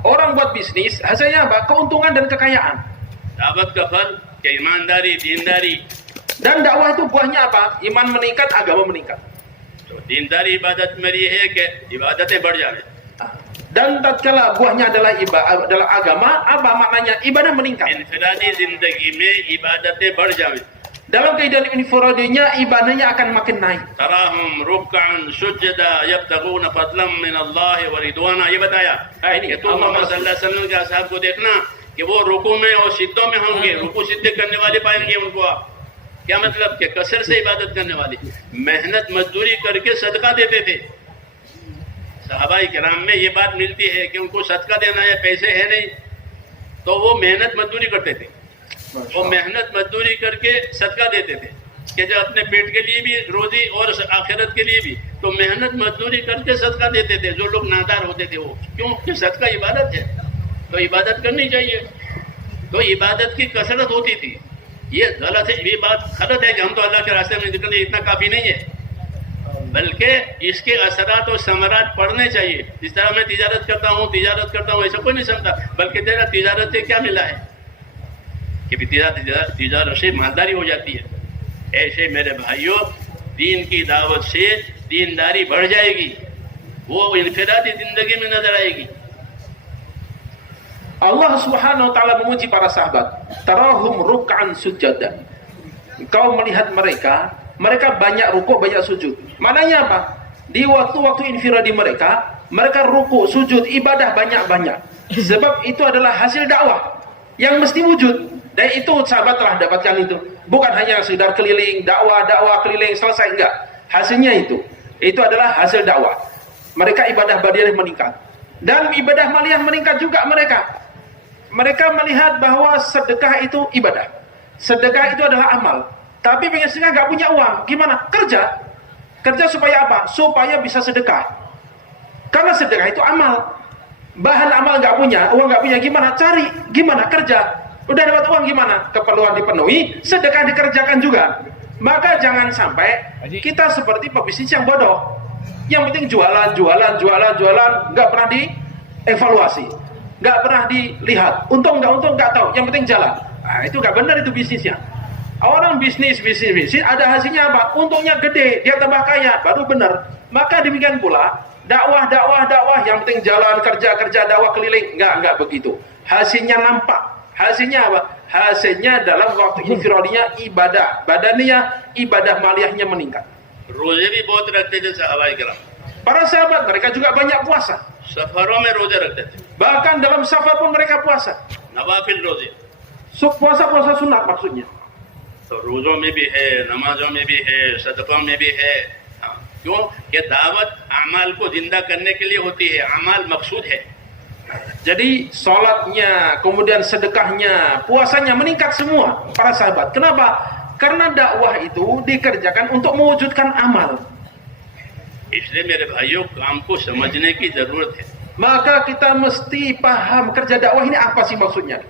Orang buat bisnis hasilnya apa? Keuntungan dan kekayaan. दावत का फल के ईमानदारी, दीनदारी। Dan dakwah itu buahnya apa? Iman meningkat, agama meningkat. तो दीनदारी इबादत में ये है कि इबादतें बढ़ जाए। Dan tatkala buahnya adalah agama, apa maknanya? Ibadah meningkat. इनफरादी जिंदगी में इबादतें बढ़ जाए। dalam kehidupan infiradinya ibadahnya akan makin naik. تراهم ركعا سجدا يبتغون فضلا من الله ورضوانا. ये बताया ini तो मोहम्मद सल्लल्लाहु अलैहि वसल्लम के असहाब को देखना कि वो रुकू में और सिद्धों में होंगे, रुकू सिद्धे करने वाले पाएंगे उनको आप। क्या मतलब कि कसर से इबादत करने वाले, मेहनत मजदूरी करके सदका देते थे। सहाबाई किराम में ये बात मिलती है कि उनको सदका देना है, पैसे है नहीं, तो वो मेहनत मजदूरी करते थे। वो मेहनत मजदूरी करके सदका देते थे कि जो अपने पेट के लिए भी रोजी और आखिरत के लिए भी, तो मेहनत मजदूरी करके सदका देते थे। जो लोग नादार होते थे वो, क्यों कि सदका इबादत है, तो इबादत करनी चाहिए। तो इबादत की कसरत होती थी। ये गलत है, ये बात गलत है कि हम तो अल्लाह के रास्ते में निकलने इतना काफी नहीं है, बल्कि इसके असरात और समरात पढ़ने चाहिए। जिस तरह मैं तिजारत करता हूँ ऐसा कोई नहीं समझता, बल्कि तेरा तिजारत से क्या मिला है कि तिजारत से मालदारी हो जाती है। ऐसे मेरे भाइयों, दीन की दावत से दीनदारी बढ़ जाएगी, वो इनफिरादी जिंदगी में नजर आएगी। Allah Subhanahu wa taala memuji para sahabat, tarahum ruk'an sujadan. Kau melihat mereka banyak rukuk, banyak sujud. Maknanya apa? Di waktu-waktu infiradi mereka rukuk, sujud, ibadah banyak-banyak. Sebab itu adalah hasil dakwah yang mesti wujud. Dan itu sahabat telah dapatkan itu. Bukan hanya sekedar keliling, dakwah keliling selesai, enggak. Hasilnya itu adalah hasil dakwah. Mereka ibadah badiyah meningkat. Dan ibadah maliyah meningkat juga mereka. Mereka melihat bahwa sedekah itu ibadah. Sedekah itu adalah amal. Tapi pengen sedekah nggak punya uang, gimana? Kerja. Kerja supaya apa? Supaya bisa sedekah. Karena sedekah itu amal. Bahan amal nggak punya, uang nggak punya, gimana? Cari. Gimana? Kerja. Udah dapat uang gimana? Keperluan dipenuhi, sedekah dikerjakan juga. Maka jangan sampai kita seperti pebisnis yang bodoh. Yang penting jualan, nggak pernah dievaluasi. Nggak pernah dilihat, untung nggak tahu, yang penting jalan. Nah, itu nggak benar, itu bisnisnya. Orang bisnis ada hasilnya apa? Untungnya gede, dia tambah kaya, baru benar. Maka demikian pula dakwah, yang penting jalan, kerja, dakwah keliling, nggak begitu. Hasilnya nampak. Hasilnya apa? Hasilnya dalam waktu infiradinya ibadah badannya, ibadah maliyahnya meningkat. रोजे भी बहुत रखते थे सहाबाए किराम। Para sahabat mereka juga banyak puasa. सफरों में रोजे रखते थे, Bahkan dalam safar pun mereka puasa. नवाफिल रोजे। Puasa sunat maksudnya. तो रोजों में भी है, नमाजों में भी है, सदकों में भी है। क्यों कि दावत अमाल को जिंदा करने के लिए होती है, अमाल मकसूद है। Jadi sholatnya, kemudian sedekahnya, puasanya meningkat semua para sahabat. Kenapa? Karena dakwah itu dikerjakan untuk mewujudkan amal. इसलिए मेरे भाइयों, काम को समझने की जरूरत है। Maka kita mesti paham kerja dakwah ini apa sih maksudnya.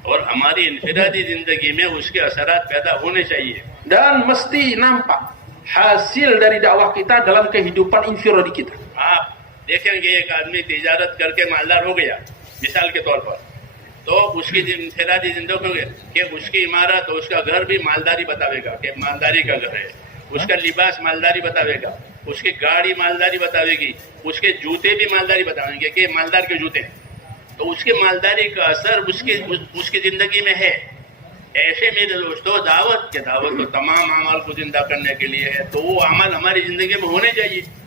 और हमारी इनफिरादी जिंदगी में उसके असरात पैदा होने चाहिए। Dan mesti nampak hasil dari dakwah kita dalam kehidupan infiradi kita. आप देखेंगे एक आदमी तिजारत करके मालदार हो गया, मिसाल के तौर पर, तो उसकी इनफिरादी जिंदगी में कि उसकी इमारत, उसका घर भी मालदारी बतावेगा कि मालदारी का घर है, उसका लिबास मालदारी बतावेगा, उसकी गाड़ी मालदारी बतावेगी, उसके जूते भी मालदारी बताएंगे कि मालदार के जूते हैं। तो उसके मालदारी का असर उसकी जिंदगी में है। ऐसे मेरे दोस्तों, दावत तो तमाम अमल को जिंदा करने के लिए है, तो वो अमल हमारी जिंदगी में होने चाहिए।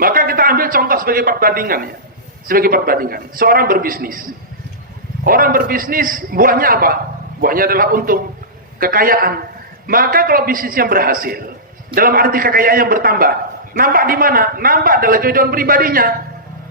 Maka kita ambil contoh sebagai perbandingan ya. Sebagai perbandingan. Seorang berbisnis. Orang berbisnis buahnya apa? Buahnya adalah untung, kekayaan. Maka kalau bisnis yang berhasil, dalam arti kekayaan yang bertambah, nampak di mana? Nampak dalam kehidupan pribadinya.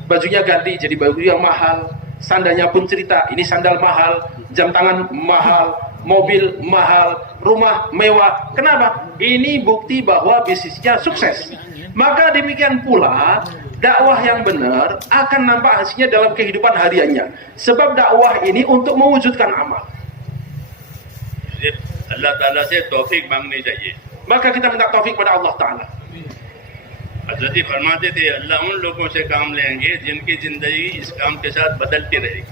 Bajunya ganti jadi baju yang mahal, sandalnya pun cerita, ini sandal mahal, jam tangan mahal, mobil mahal, rumah mewah. Kenapa? Ini bukti bahwa bisnisnya sukses. Maka demikian pula dakwah yang benar akan nampak hasilnya dalam kehidupan hariannya. Sebab dakwah ini untuk mewujudkan amal. Allah Ta'ala se taufik मांगनी चाहिए। Maka kita minta taufik pada Allah Ta'ala. हजरत फरमाते थे, अल्लाह उन लोगों से काम लेंगे जिनकी जिंदगी इस काम के साथ बदलती रहेगी।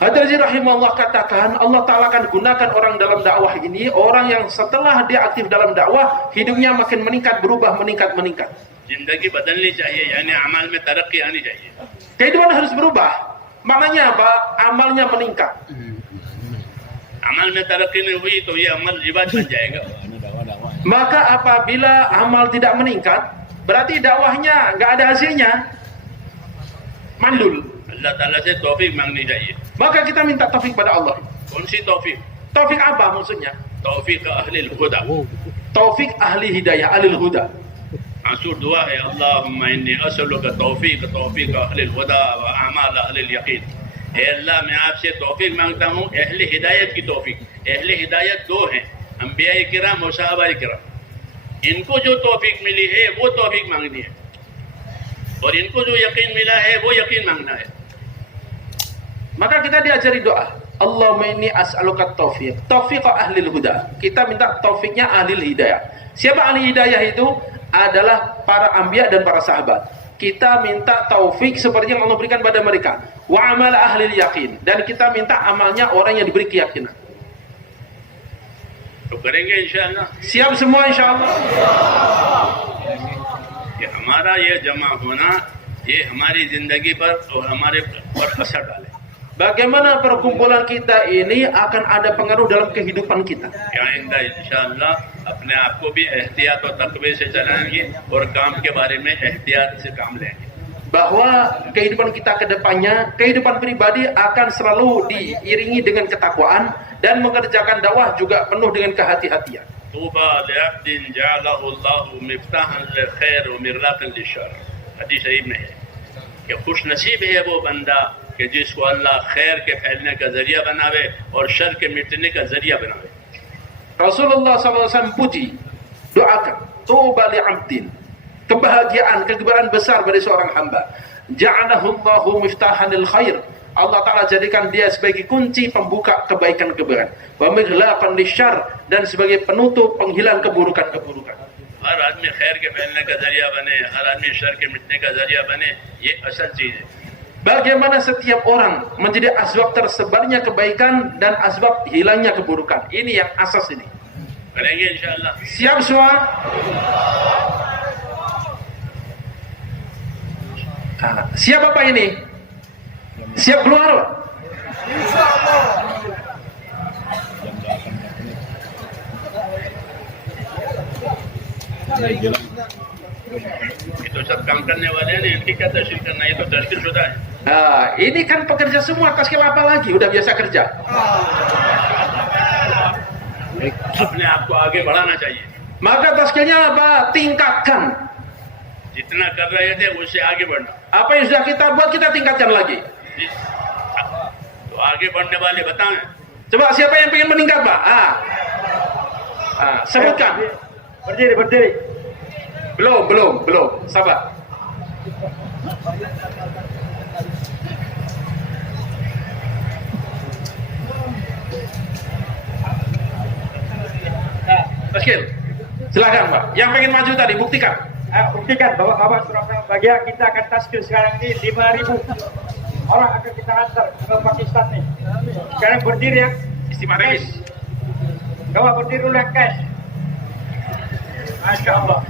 Hadirin rahimahullah katakan, Allah Ta'ala akan gunakan orang dalam dakwah ini, orang yang setelah dia aktif dalam dakwah, hidupnya makin meningkat, berubah, meningkat. जिंदगी बदलनी चाहिए, यानी अमल में तरक्की आनी चाहिए। Kehidupan harus berubah. Maknanya apa? Amalnya meningkat. अमल में तरक्की नहीं हुई तो ये अमल इबादत बन जाएगा. Maka apabila amal tidak meningkat, berarti dakwahnya nggak ada hasilnya, mandul. अल्लाह ताला से तौफीक मांगनी चाहिए. Maka kita minta taufik pada Allah. कौन सी तौफीक? Taufik apa maksudnya? तौफीक अहलिल हुदा. Taufik ahli hidayah, alil huda. आंसू दुआ है अल्लाहुम्मा इन्नी असअलुका तौफीक अहलिल हुदा व अमाल अहलिल यकीन. हे अल्लाह, मैं आपसे तौफीक मांगता हूँ, अहले हिदायत की तौफीक. अहले हिदायत दो हैं, अंबिया किराम और सहाबा किराम. इनको जो तौफीक मिली है वो तौफीक मांगनी है, और इनको जो यकीन मिला है वो यकीन मांगना है. Maka kita diajari doa, Allahumma inni as'aluka taufiq, taufiq ahlil huda. Kita minta taufiknya ahlil hidayah. Siapa ahli hidayah itu? Adalah para anbiya dan para sahabat. Kita minta taufik seperti yang Allah berikan pada mereka. Wa amal ahlil yakin. Dan kita minta amalnya orang yang diberi keyakinan. तो करेंगे इंशाअल्लाह. Siap semua insyaallah. कि हमारा ये जमा होना ये हमारी जिंदगी पर और हमारे पर असर डाले. Bagaimana perkumpulan kita ini akan ada pengaruh dalam kehidupan kita. क्या आइंदा इंशाअल्लाह अपने आप को भी एहतियात और तकवे से चलाएंगे और काम के बारे में एहतियात से काम लेंगे. Bahwa kehidupan kita ke depannya, kehidupan pribadi akan selalu diiringi dengan ketakwaan dan mengerjakan dakwah juga penuh dengan kehati-hatian. Tuba लिअब्दिन जअलहु अल्लाहु मिफ्ताहन लिलखैर व मिर्रातन लिश्शर. हदीस शरीफ में है कि खुश नसीब है वो बंदा कि जिसको अल्लाह खैर के फैलने का जरिया बनावे और शर के मिटने का जरिया बनावे. Rasulullah SAW puji, doakan, tuba li'abdin, kebahagiaan, kegembiraan besar bagi seorang hamba. Ja'alahu Allahu miftahanil khair. Allah Ta'ala jadikan dia sebagai kunci pembuka kebaikan-kebaikan. Wa mighlaqan lisyarr, dan sebagai penutup penghilang keburukan-keburukan. हर आदमी खैर के फैलने का जरिया बने, हर आदमी शर के मिटने का जरिया बने, ये असल चीज है. Bagaimana setiap orang menjadi asbab tersebarnya kebaikan dan asbab hilangnya keburukan. Ini yang asas ini. करेंगे इंशाअल्लाह. Siap semua? Siap apa ini? Siap keluar? itu सब काम करने वाले हैं, इनकी क्या तशकील करना, ये तो तशकील शुदा है. Nah, ini kan pekerja semua, tashkil apa lagi? Udah biasa kerja. अपने आप को आगे बढ़ाना चाहिए. Maka tashkilnya apa? Tingkatkan. जितना कर रहे थे उससे आगे बढ़ना. Apa yang sudah kita buat, kita tingkatkan lagi. तो आगे बढ़ने वाले बताएं. Coba siapa yang pengen meningkat, Pak? Sebutkan. Berdiri. Belum. Sabar. Tashkil. Silakan, Pak. Yang pengen maju tadi, buktikan. Buktikan bahwa Bapak Surabaya Bahagia kita akan taskil sekarang ini 5.000 orang akan kita hantar ke Pakistan nih. Sekarang berdiri ya. Istimewa Regis. Bapak berdiri dulu ya guys. Masya Allah.